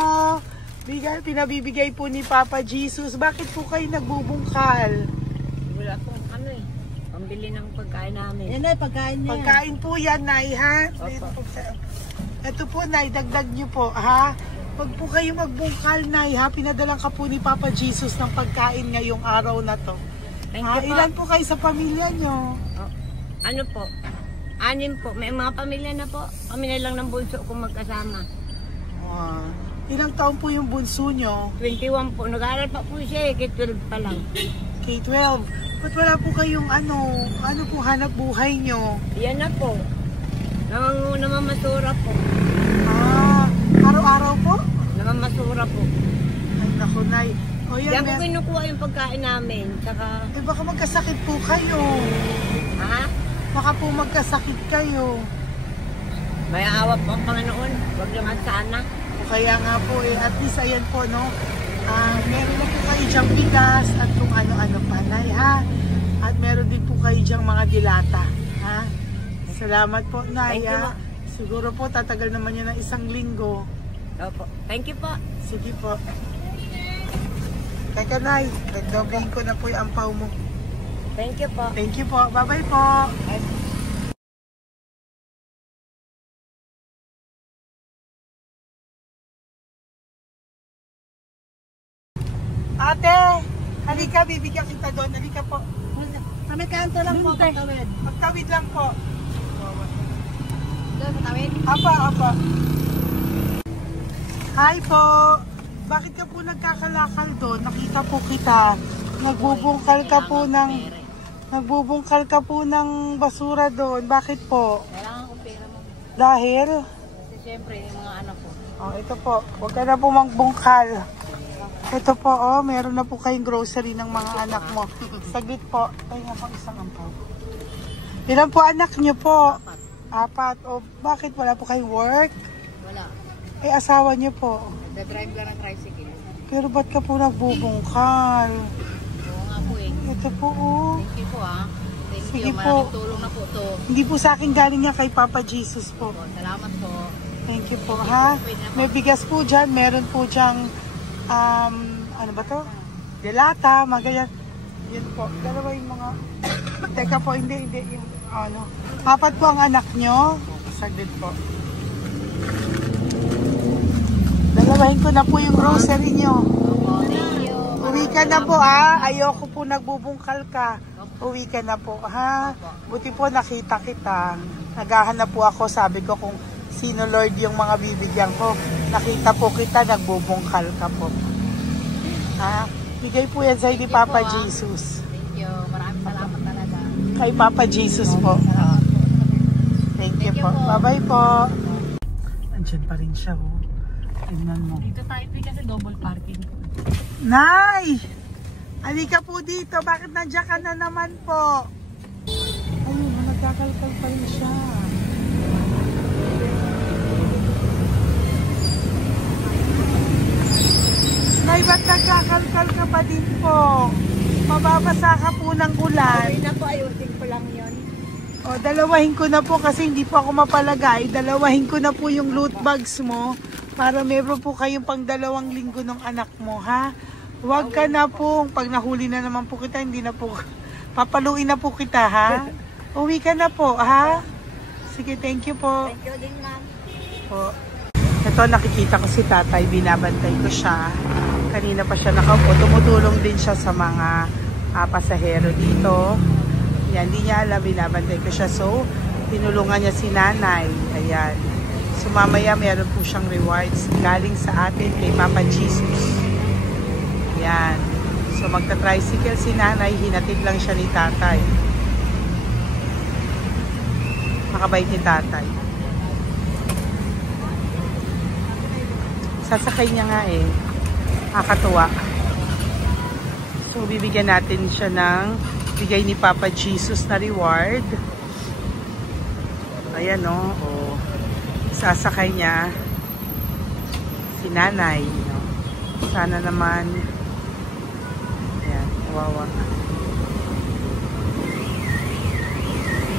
Pinabibigay po ni Papa Jesus. Bakit po kayo nagbubungkal? Wala pong ano eh. Pambili ng pagkain namin. Yan ay pagkain niya. Pagkain po yan, Nay, ha? Ito po, Nay, dagdag nyo po, ha? Pag po kayo magbungkal, Nay, ha? Pinadalang ka po ni Papa Jesus ng pagkain ngayong araw na to. Thank Ha? you po. Ilan po kayo sa pamilya nyo? Oh, ano po? 6 po. May mga pamilya na po. Kami na lang ng bunso kung magkasama. Ilang taon po yung bunso nyo? 21 po. Nag-aaral pa po siya eh. 12 pa lang. K-12. Ba't wala po kayong ano po hanap buhay nyo? Yan na po. Namamasura po. Araw-araw po? Namamasura po. Ay, naku, Nay. O yan, Diyan ko kinukuha yung pagkain namin. Saka, baka magkasakit po kayo. ha? Baka po magkasakit kayo. May awa po ang Panginoon. Huwag naman sana. O kaya nga po, at least ayan po, no? Meron na po kayo dyang bigas at kung ano-ano pa, Nay, ha? At meron din po kayo dyang mga dilata, ha? Salamat po, Nay, Thank you, ha? Siguro po, tatagal naman yun ng 1 linggo. Opo. Thank you po. Sige po. Teka, Nay, nagdobling ko na po yung ampaw mo. Thank you po. Thank you po. Bye-bye po. Ate, halika, bibigyan kita doon. Halika po. Kami kanto lang po, patawid. Magtawid lang po. Doon, patawid. Apa. Hi po. Bakit ka po nagkakalakal doon? Nakita po kita. Nagbubungkal ka po ng Nagbubungkal ka po ng basura doon. Bakit po? Kailangan ko pera mo. Dahil? Kasi syempre, yung mga anak ko. Oh, ito po. Huwag ka na po magbungkal. Ito po, oh. Meron na po kayong grocery ng mga anak mo. Saglit po. Ay nga pang isang ampaw. Ilan po anak nyo po? Apat. O, bakit wala po kayong work? Wala. Eh, asawa nyo po. Nagda-drive lang ng tricycle. Pero ba't ka po nagbubungkal? Oo nga po eh. Ito po, oh. Thank you po ah. Thank Sige you. po. Maraming tulong na po to. Hindi po sa akin galing yan kay Papa Jesus po. Po, salamat po. Thank you po, ha? May bigas po dyan. Meron po dyang, ano ba to? Delata, mga ganyan. Yun po. Dalawa yung mga, teka po, hindi, yung, ano. Apat po ang anak nyo. Saglit po. Dalawahin ko na po yung grocery nyo. Thank you. Uwi ka na po, ha? Ayoko po nagbubungkal ka. Uwi ka na po, ha? Buti po nakita kita. Naghahanap po ako, sabi ko kung sino Lord yung mga bibigyan ko. Nakita po kita, nagbubungkal ka po. Ha? Bigay po yan sa ni Papa Jesus. Thank you. Maraming salamat talaga. Kay Papa Jesus po. Thank you po. Bye-bye po. Andyan pa rin siya, oh. Tingnan mo. Dito tayo kasi double parking. Nay! Halika po dito. Bakit nandiyan ka na naman po? Ayun, nagkakalkal pa rin siya. Nay, ba't nagkakalkal ka pa din po? Mababasa ka po ng ulan. Ay na po, ayusin ko lang yun. O, dalawahin ko na po kasi hindi po ako mapalagay. Dalawahin ko na po yung loot bags mo para meron po kayong pang 2 linggo ng anak mo, ha? Huwag ka na po. Pag nahuli na naman po kita, hindi na po. Papaluin na po kita, ha? Uwi ka na po, ha? Sige, thank you po. Thank you din, ma'am. Po. Ito, nakikita ko si tatay. Binabantay ko siya. Kanina pa siya nakaupo. Tumutulong din siya sa mga pasahero dito. Yan, hindi niya alam. Binabantay ko siya. So, tinulungan niya si nanay. Ayan. So, mamaya meron po siyang rewards galing sa atin kay Papa Jesus. Yan. So, magta-tricycle si nanay. Hinatid lang siya ni tatay. Makabait ni tatay. Sasakay niya nga eh. Nakakatuwa. So, bibigyan natin siya ng bigay ni Papa Jesus na reward. Ayan o. Oh. Sasakay niya si nanay. No? Sana naman. Ayan. Wawa.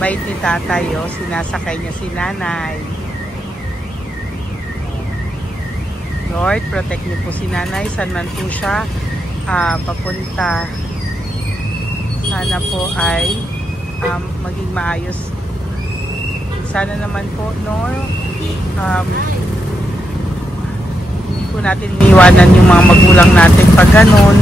Bait ni tatay o. Oh. Sinasakay niya si nanay. Lord, protect niyo po si nanay. Saan man po siya papunta. Sana po ay maging maayos. Sana naman po, no? Hindi po natin iiwanan yung mga magulang natin pag ganun.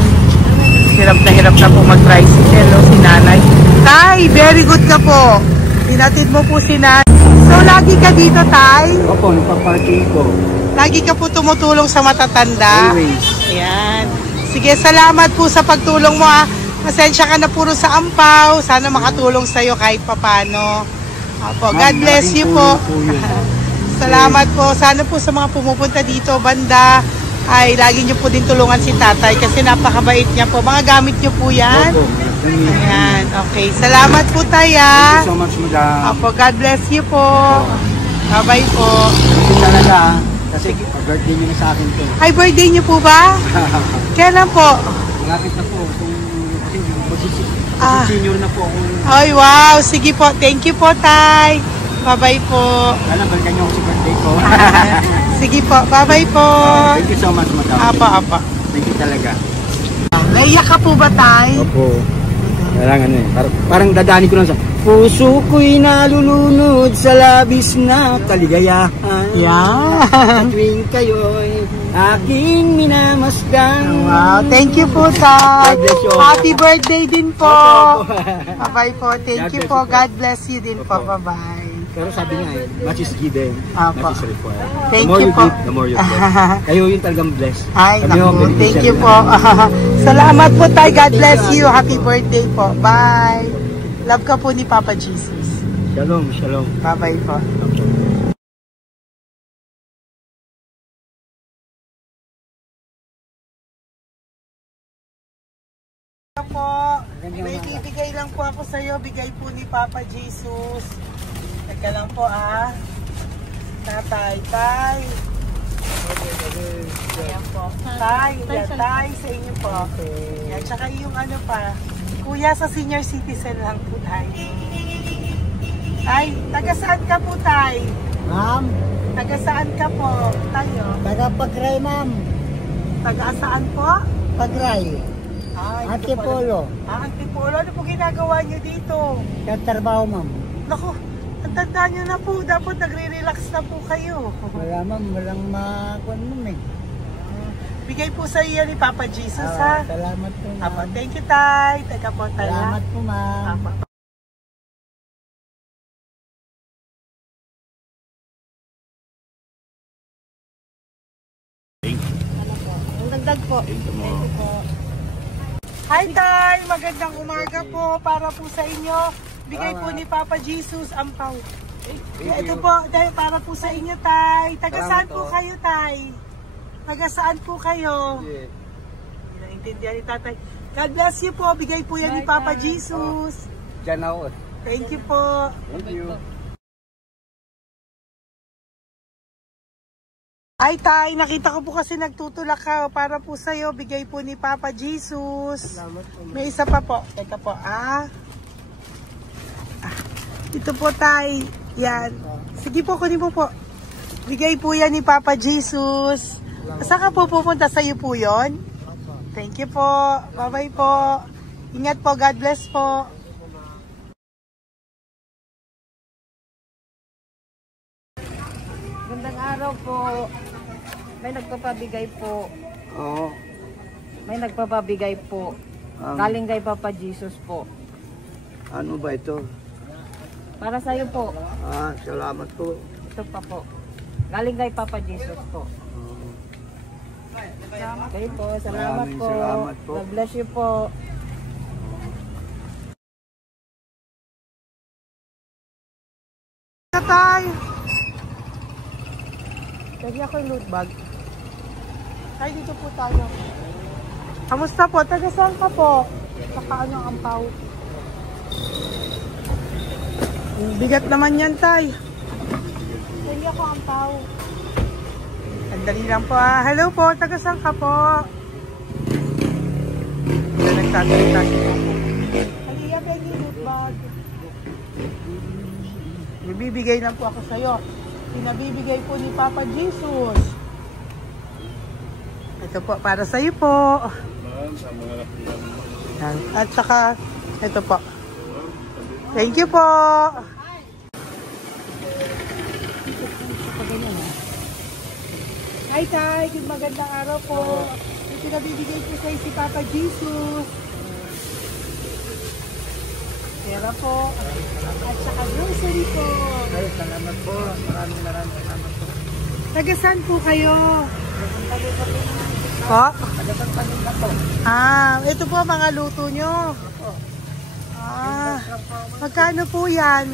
Hirap na po mag-tricycle, no? Si nanay. Tay, very good ka po. Hinatid mo po si nanay. So, lagi ka dito, Tay? Opo, nagpa-parking ko. Lagi ka po tumutulong sa matatanda. Always. Ayan. Sige, salamat po sa pagtulong mo, ha. Pasensya ka na puro sa ampaw. Sana makatulong sa'yo kahit papano. Opo, God bless you po. Salamat po. Sana po sa mga pumupunta dito, banda, ay lagi nyo po din tulungan si tatay kasi napakabait niya po. Mga gamit nyo po yan. Ayan, okay. Salamat po tayo. Thank you so much, madam. Opo, God bless you po. Bye-bye po. Ito talaga, kasi birthday nyo na sa akin to. Ay, birthday nyo po ba? Kailan po? Malapit na po. Kasi senior na po ako. Ay, wow. Sige po. Thank you po, Tay. Bye-bye po. Alam, balikan nyo ako sa birthday ko. Sige po. Bye-bye po. Thank you so much, madam. Apa. Thank you talaga. Naiyak ka po ba, Tay? Opo. Kailangan eh. Parang dadaanin ko lang sa puso ko'y nalulunod sa labis na kaligayahan. Yan. Tuwing kayo'y aking minamasdan. Wow. Thank you po, Tay. God bless you. Happy birthday din po. Opo. Bye-bye po. Thank you po. God bless you din po. Bye-bye. Pero sabi nga eh, much is given, Apo. much is required. Thank The more you you po. give, the more you get. Kayo yung talagang blessed. Ay, Kami yung naku. Thank beneficiary you na. po. Salamat po, Tay. God bless you. Happy birthday po. Bye. Love ka po ni Papa Jesus. Shalom, shalom. Bye-bye po. Po, may bibigay lang po ako sa iyo, bigay po ni Papa Jesus. Teka lang po Tatay, tay. Ayan po. Tay, tay sa inyo po. Yan, tsaka yung ano pa, kuya sa senior citizen lang po tayo. Tay, taga saan ka po tay? Ma'am, Taga saan ka po tayo? taga Pagray, ma'am. Taga saan po? Pagray. Antipolo. Antipolo, ano po ginagawa niyo dito? Katrabaho, ma'am. Naku, ang tanda niyo na po, dapat nagre-relax na po kayo. Wala, ma'am. Walang makuan, ma'am eh. Bigay po sa iyo ni Papa Jesus, ha? Salamat po, ma'am. Apo, thank you, tay. Teka po, tay. Salamat po, ma'am. Apo. Ang dagdag po. Thank you po. Hi, tay. Magandang umaga po para po sa inyo. Bigay po ni Papa Jesus ang pau. Ito po, tay, para po sa inyo, tay. Taga saan po kayo, tay? Taga saan po kayo? Hindi naintindihan ni tatay. God bless you po. Bigay po yan ni Papa Jesus. Diyan ako. Thank you po. Thank you. Ay, tay, nakita ko po kasi nagtutulak ka para po sa'yo. Bigay po ni Papa Jesus. May isa pa po. Teka po, Ito po, tay. Yan. Sige po, kunin po po. Bigay po yan ni Papa Jesus. Saan ka po pupunta? Sa'yo po yun? Thank you po. Bye-bye po. Ingat po. God bless po. Gandang araw po. May nagpapabigay po. Oo. May nagpapabigay po. Galing kay Papa Jesus po. Ano ba ito? Para sa iyo po. Salamat po. Ito pa po. Galing kay Papa Jesus po. Okay po. Salamat Maraming po. salamat po. God bless you po. Tay. Lagi ako yung loot bag. Ay, dito po tayo. Kamusta po? Taga saan ka po? Saka ano ang ampaw? Bigat naman yan, tay. Lagi ako ampaw. Sandali lang po, Hello po, taga saan ka po? Yan, nagsasalita siya. Halika, pwede yung loot bag. Bibigay lang po ako sa'yo. Pinabibigay po ni Papa Jesus. Ito po, para sa iyo po. At saka, ito po. Thank you po. Hi, tay. Good magandang araw po. Yung pinabibigay po sa iyo si Papa Jesus. Pera po. At saka grocery po. Ay, salamat po. Maraming salamat po. Taga saan po kayo? Po? Ito po mga luto nyo. Magkano po yan?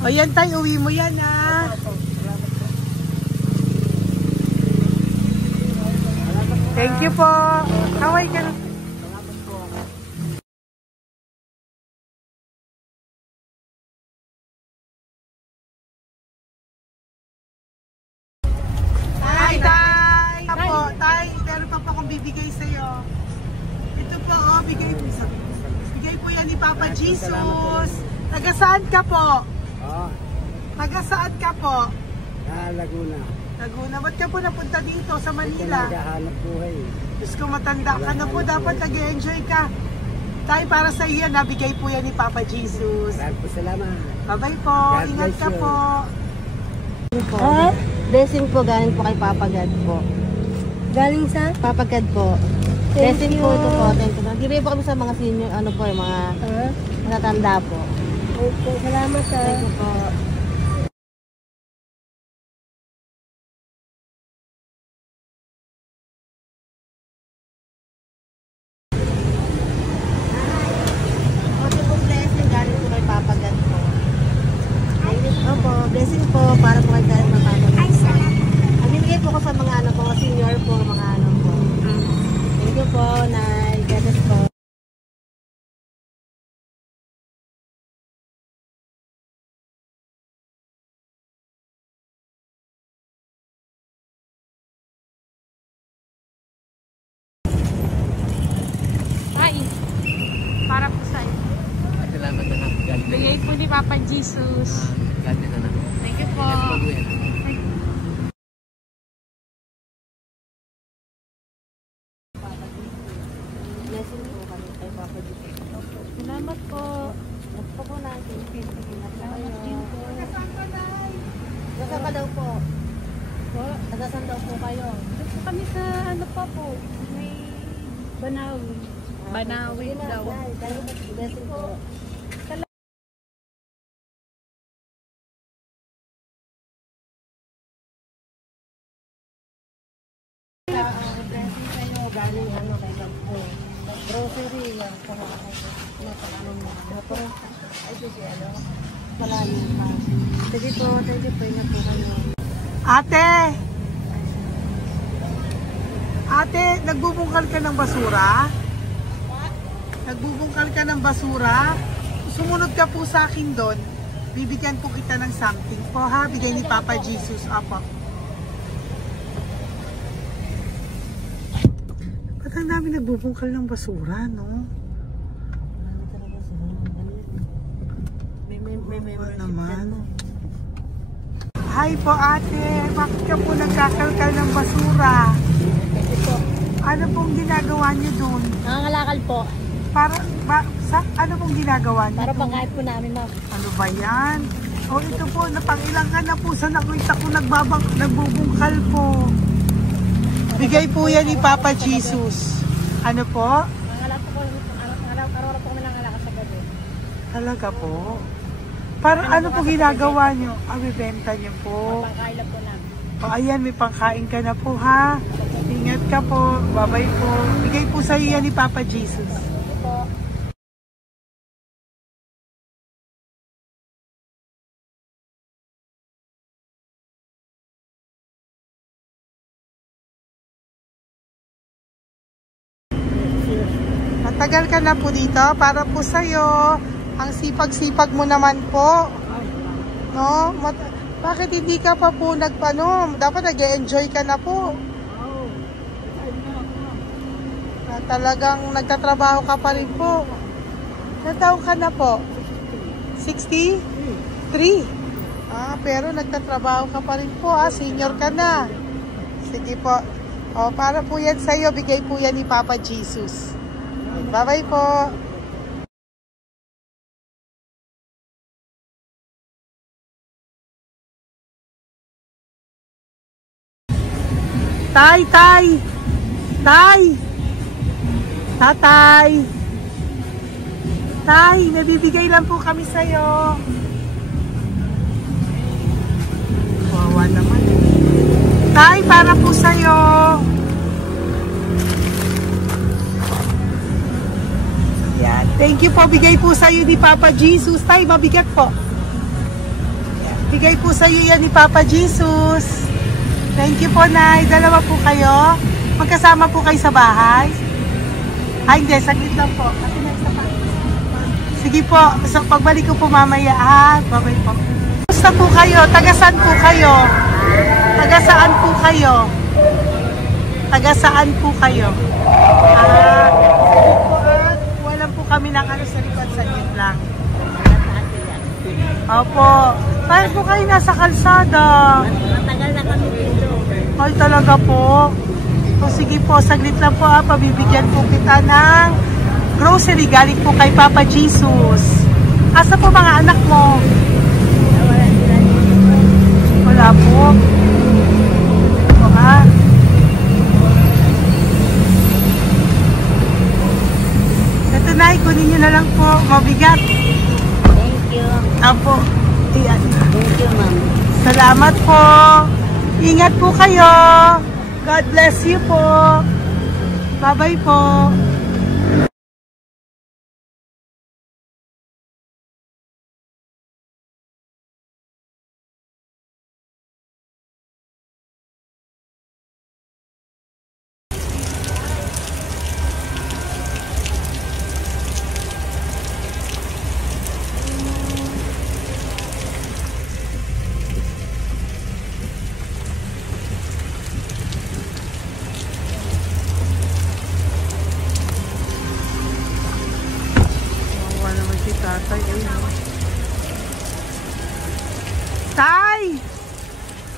O yan tayo, uwi mo yan Thank you po. Kaway ka na. Tay, meron pa akong bibigay sa'yo. Ito po, bigay po yan ni Papa Jesus. Taga saan ka po? Taga saan ka po? Laguna. Laguna. Ba't ka po napunta dito sa Manila? Naghahanap buhay. Diyos ko, matanda ka na po. Dapat nag-enjoy ka. Tay, para sa iyo, nabigay po yan ni Papa Jesus. Maraming po salamat. Bye-bye po. Ingat ka po. Blessing po galing po kay Papa God po. Galing sa? Papa God po. Blessing po ito po. Thank you. Nagbibigay po kami sa mga senior, yung mga matatanda po. Opo, salamat sa. Thank you po. blessing po para po kayo dahil mapapagod. Ay, salamat. Nagbibigay po ko sa mga ano po, senior po, mga ano po. Thank you po, Nay. God bless po. Ay, para po sa'yo. Salamat na. Bigay po ni Papa Jesus. God bless na. Thank you po. Blessing po kami kay Papa Jesus. Salamat po. Gusto po natin. Nasaan ka daw po? Nasaan daw po kayo? Dito kami sa ano pa po. May Banawi. Banawi daw. Blessing po. Blessing kayo galing ano kay Pagpo. Grocery yan sa mga motor. Ay, sige, ano? Malalim pa. Sige po, thank you po. Ingat po kayo. Ate! Ate, nagbubungkal ka ng basura? Nagbubungkal ka ng basura? Sumunod ka po sa akin doon. Bibigyan po kita ng something po ha. Bigay ni Papa Jesus. Apo. Ba't ang dami nagbubungkal ng basura, no? May naman. Hi po ate. Bakit ka po nagkakalkal ng basura? Ano pong ginagawa niyo doon? Nangangalakal po. Ano pong ginagawa niyo? Para pangkain po namin, ma'am. Ano ba yan? O ito po, napangilang ka na po sa nakita ko nagbubungkal po. Bigay po yan ni Papa Jesus. Ano po? Nangangalak po araw-araw po kami nangangalakal sa gabi. Talaga po? Para ano po ginagawa niyo? Bibenta niyo po. Pangkain lang po namin. O ayan, may pangkain ka na po ha. Ingat ka po. Bye-bye po. Bigay po sa iyo yan ni Papa Jesus. Matagal ka na po dito para po sa'yo. Ang sipag-sipag mo naman po. No? Bakit hindi ka pa po nagpano? Dapat nag-e-enjoy ka na po. Talagang nagtatrabaho ka pa rin po. Ilang taon ka na po? 63? Pero nagtatrabaho ka pa rin po. Senior ka na. Sige po. O, para po yan sa'yo. Bigay po yan ni Papa Jesus. Bye-bye po. Tay! Tatay! Tay, nabibigay lang po kami sa'yo. Wawa naman. Tay, para po sa'yo. Yan. Thank you po. Bigay po sa'yo ni Papa Jesus. Tay, mabigat po. Yan. Bigay po sa'yo yan ni Papa Jesus. Thank you po, Nay. Dalawa po kayo. Magkasama po kayo sa bahay. Ay, hindi. Saglit lang po. Kasi nasa pa. Sige po. So, pagbalik ko po mamaya. Bye-bye po. Gusto po kayo? Tagasaan po kayo? Tagasaan po kayo? Tagasaan po kayo? Sige po. Wala po kami ng ano sa likod. Saglit lang. Opo. Paano po kayo nasa kalsada? Matagal na kami dito. Ay, talaga po. So, sige po, saglit lang po pabibigyan po kita ng grocery galing po kay Papa Jesus. Asa po mga anak mo? Wala po. O ha? Ito na, ikunin nyo na lang po. Mabigat. Thank you. Apo. Ayan. Thank you, ma'am. Salamat po. Ingat po kayo. God bless you po. Bye-bye po.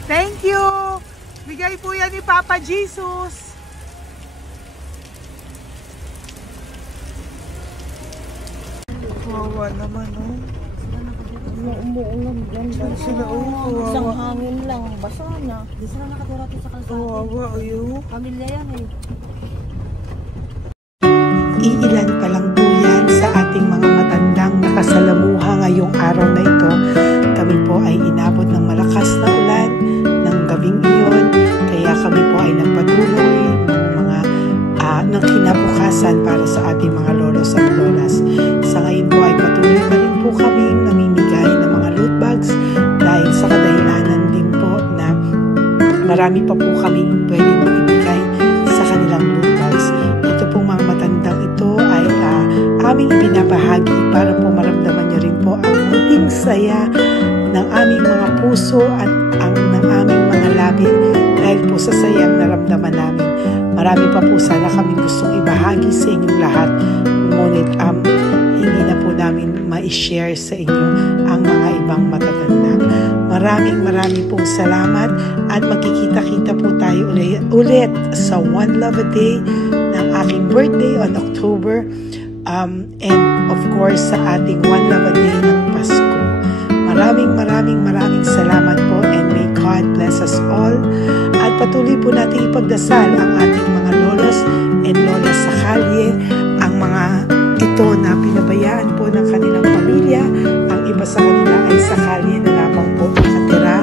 Thank you! Bigay po yan ni Papa Jesus. Kawawa naman, oh. Umuulan dyan. Sila, oh, Isang kawawa. hangin lang, basa na. Di sila nakatira dito sa kalsada. Kawawa, oh. Pamilya yan eh. Iilan pa lang po yan sa ating mga matandang nakasalamuha ngayong araw na ito. Kami po ay inabot ng malakas na ulan ng gabing iyon. Kaya kami po ay nagpatuloy ng kinabukasan para sa ating mga lolos at lolas. Sa ngayon po ay patuloy pa rin po kami namimigay ng mga loot bags dahil sa kadahilanan din po na marami pa po kami pwede maibigay sa kanilang loot bags. Ito pong mga matandang ito ay aming ibinabahagi para po maramdaman nyo rin po ang munting saya ng aming mga puso at ng aming mga labi dahil po sa sayang naramdaman namin. Marami pa po sana kami gustong ibahagi sa inyong lahat, ngunit hindi na po namin ma-share sa inyo ang mga ibang matatanda. Maraming pong salamat at magkikita-kita po tayo ulit sa One Love a Day ng aking birthday on October and of course sa ating One Love a Day ng Pasko. Maraming salamat po and may God bless us all. At patuloy po natin ipagdasal ang ating mga lolos and lolas sa kalye, ang mga ito na pinabayaan po ng kanilang pamilya. Ang iba sa kanila ay sa kalye na lamang po nakatira.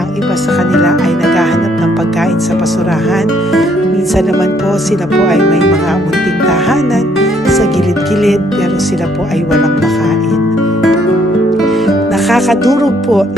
Ang iba sa kanila ay naghahanap ng pagkain sa basurahan. Minsan naman po sila po ay may mga munting tahanan sa gilid-gilid pero sila po ay walang makain. Nakakadurog po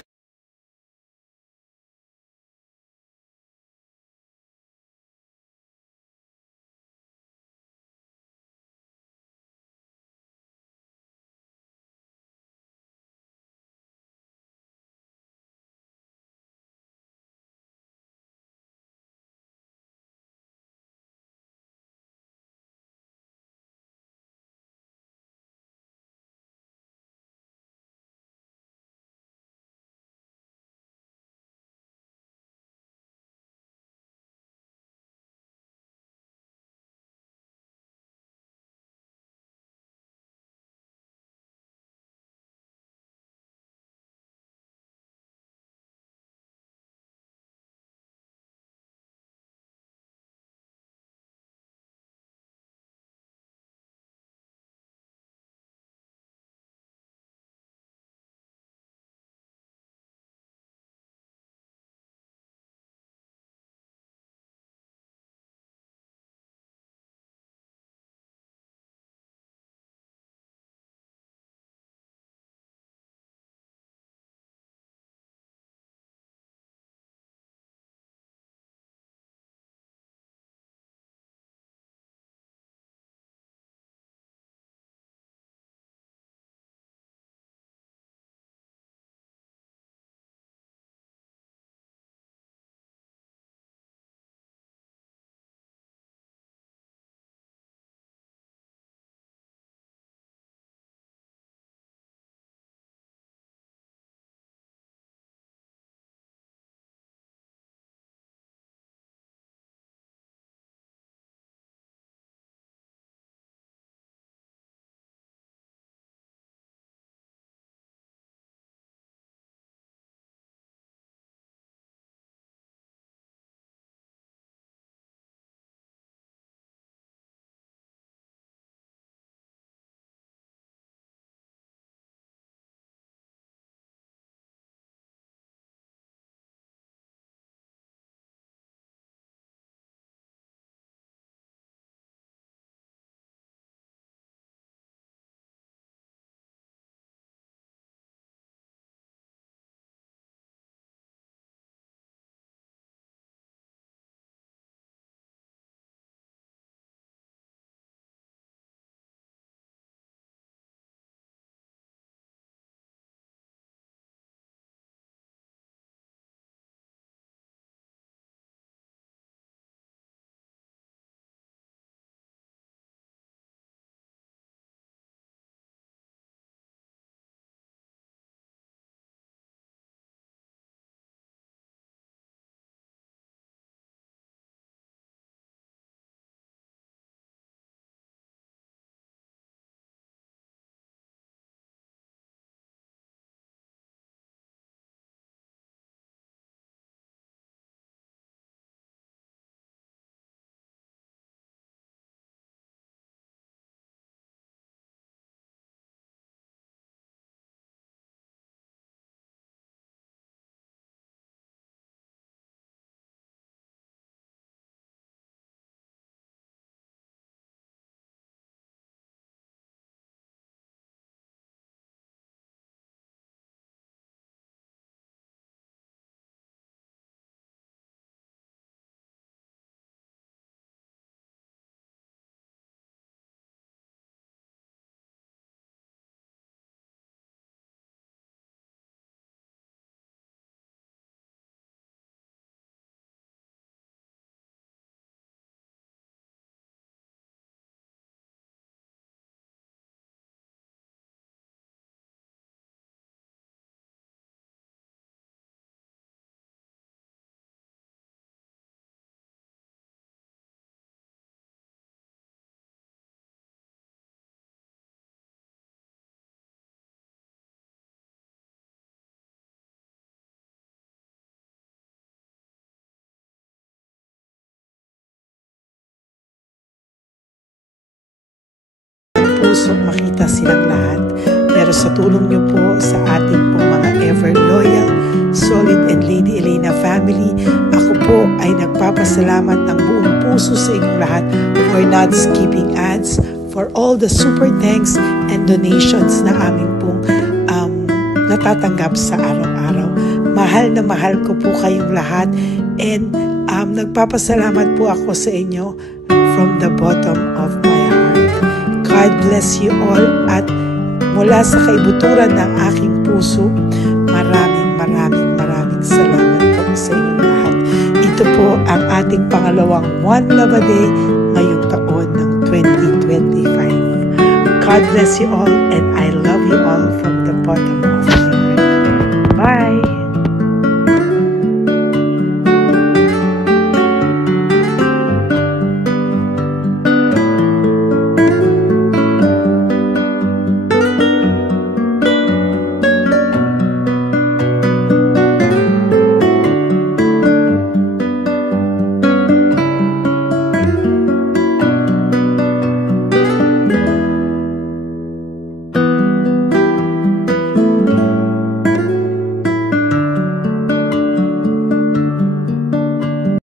puso makita silang lahat. Pero sa tulong niyo po sa ating pong mga ever loyal, Solid and Lady Elena family, ako po ay nagpapasalamat ng buong puso sa inyong lahat for not skipping ads, for all the super thanks and donations na aming pong natatanggap sa araw-araw. Mahal na mahal ko po kayong lahat, and nagpapasalamat po ako sa inyo from the bottom of my heart. God bless you all, at mula sa kaibuturan ng aking puso, maraming salamat po sa inyong lahat. Ito po ang ating pangalawang One Love a Day ngayong taon ng 2025. God bless you all, and I love you all.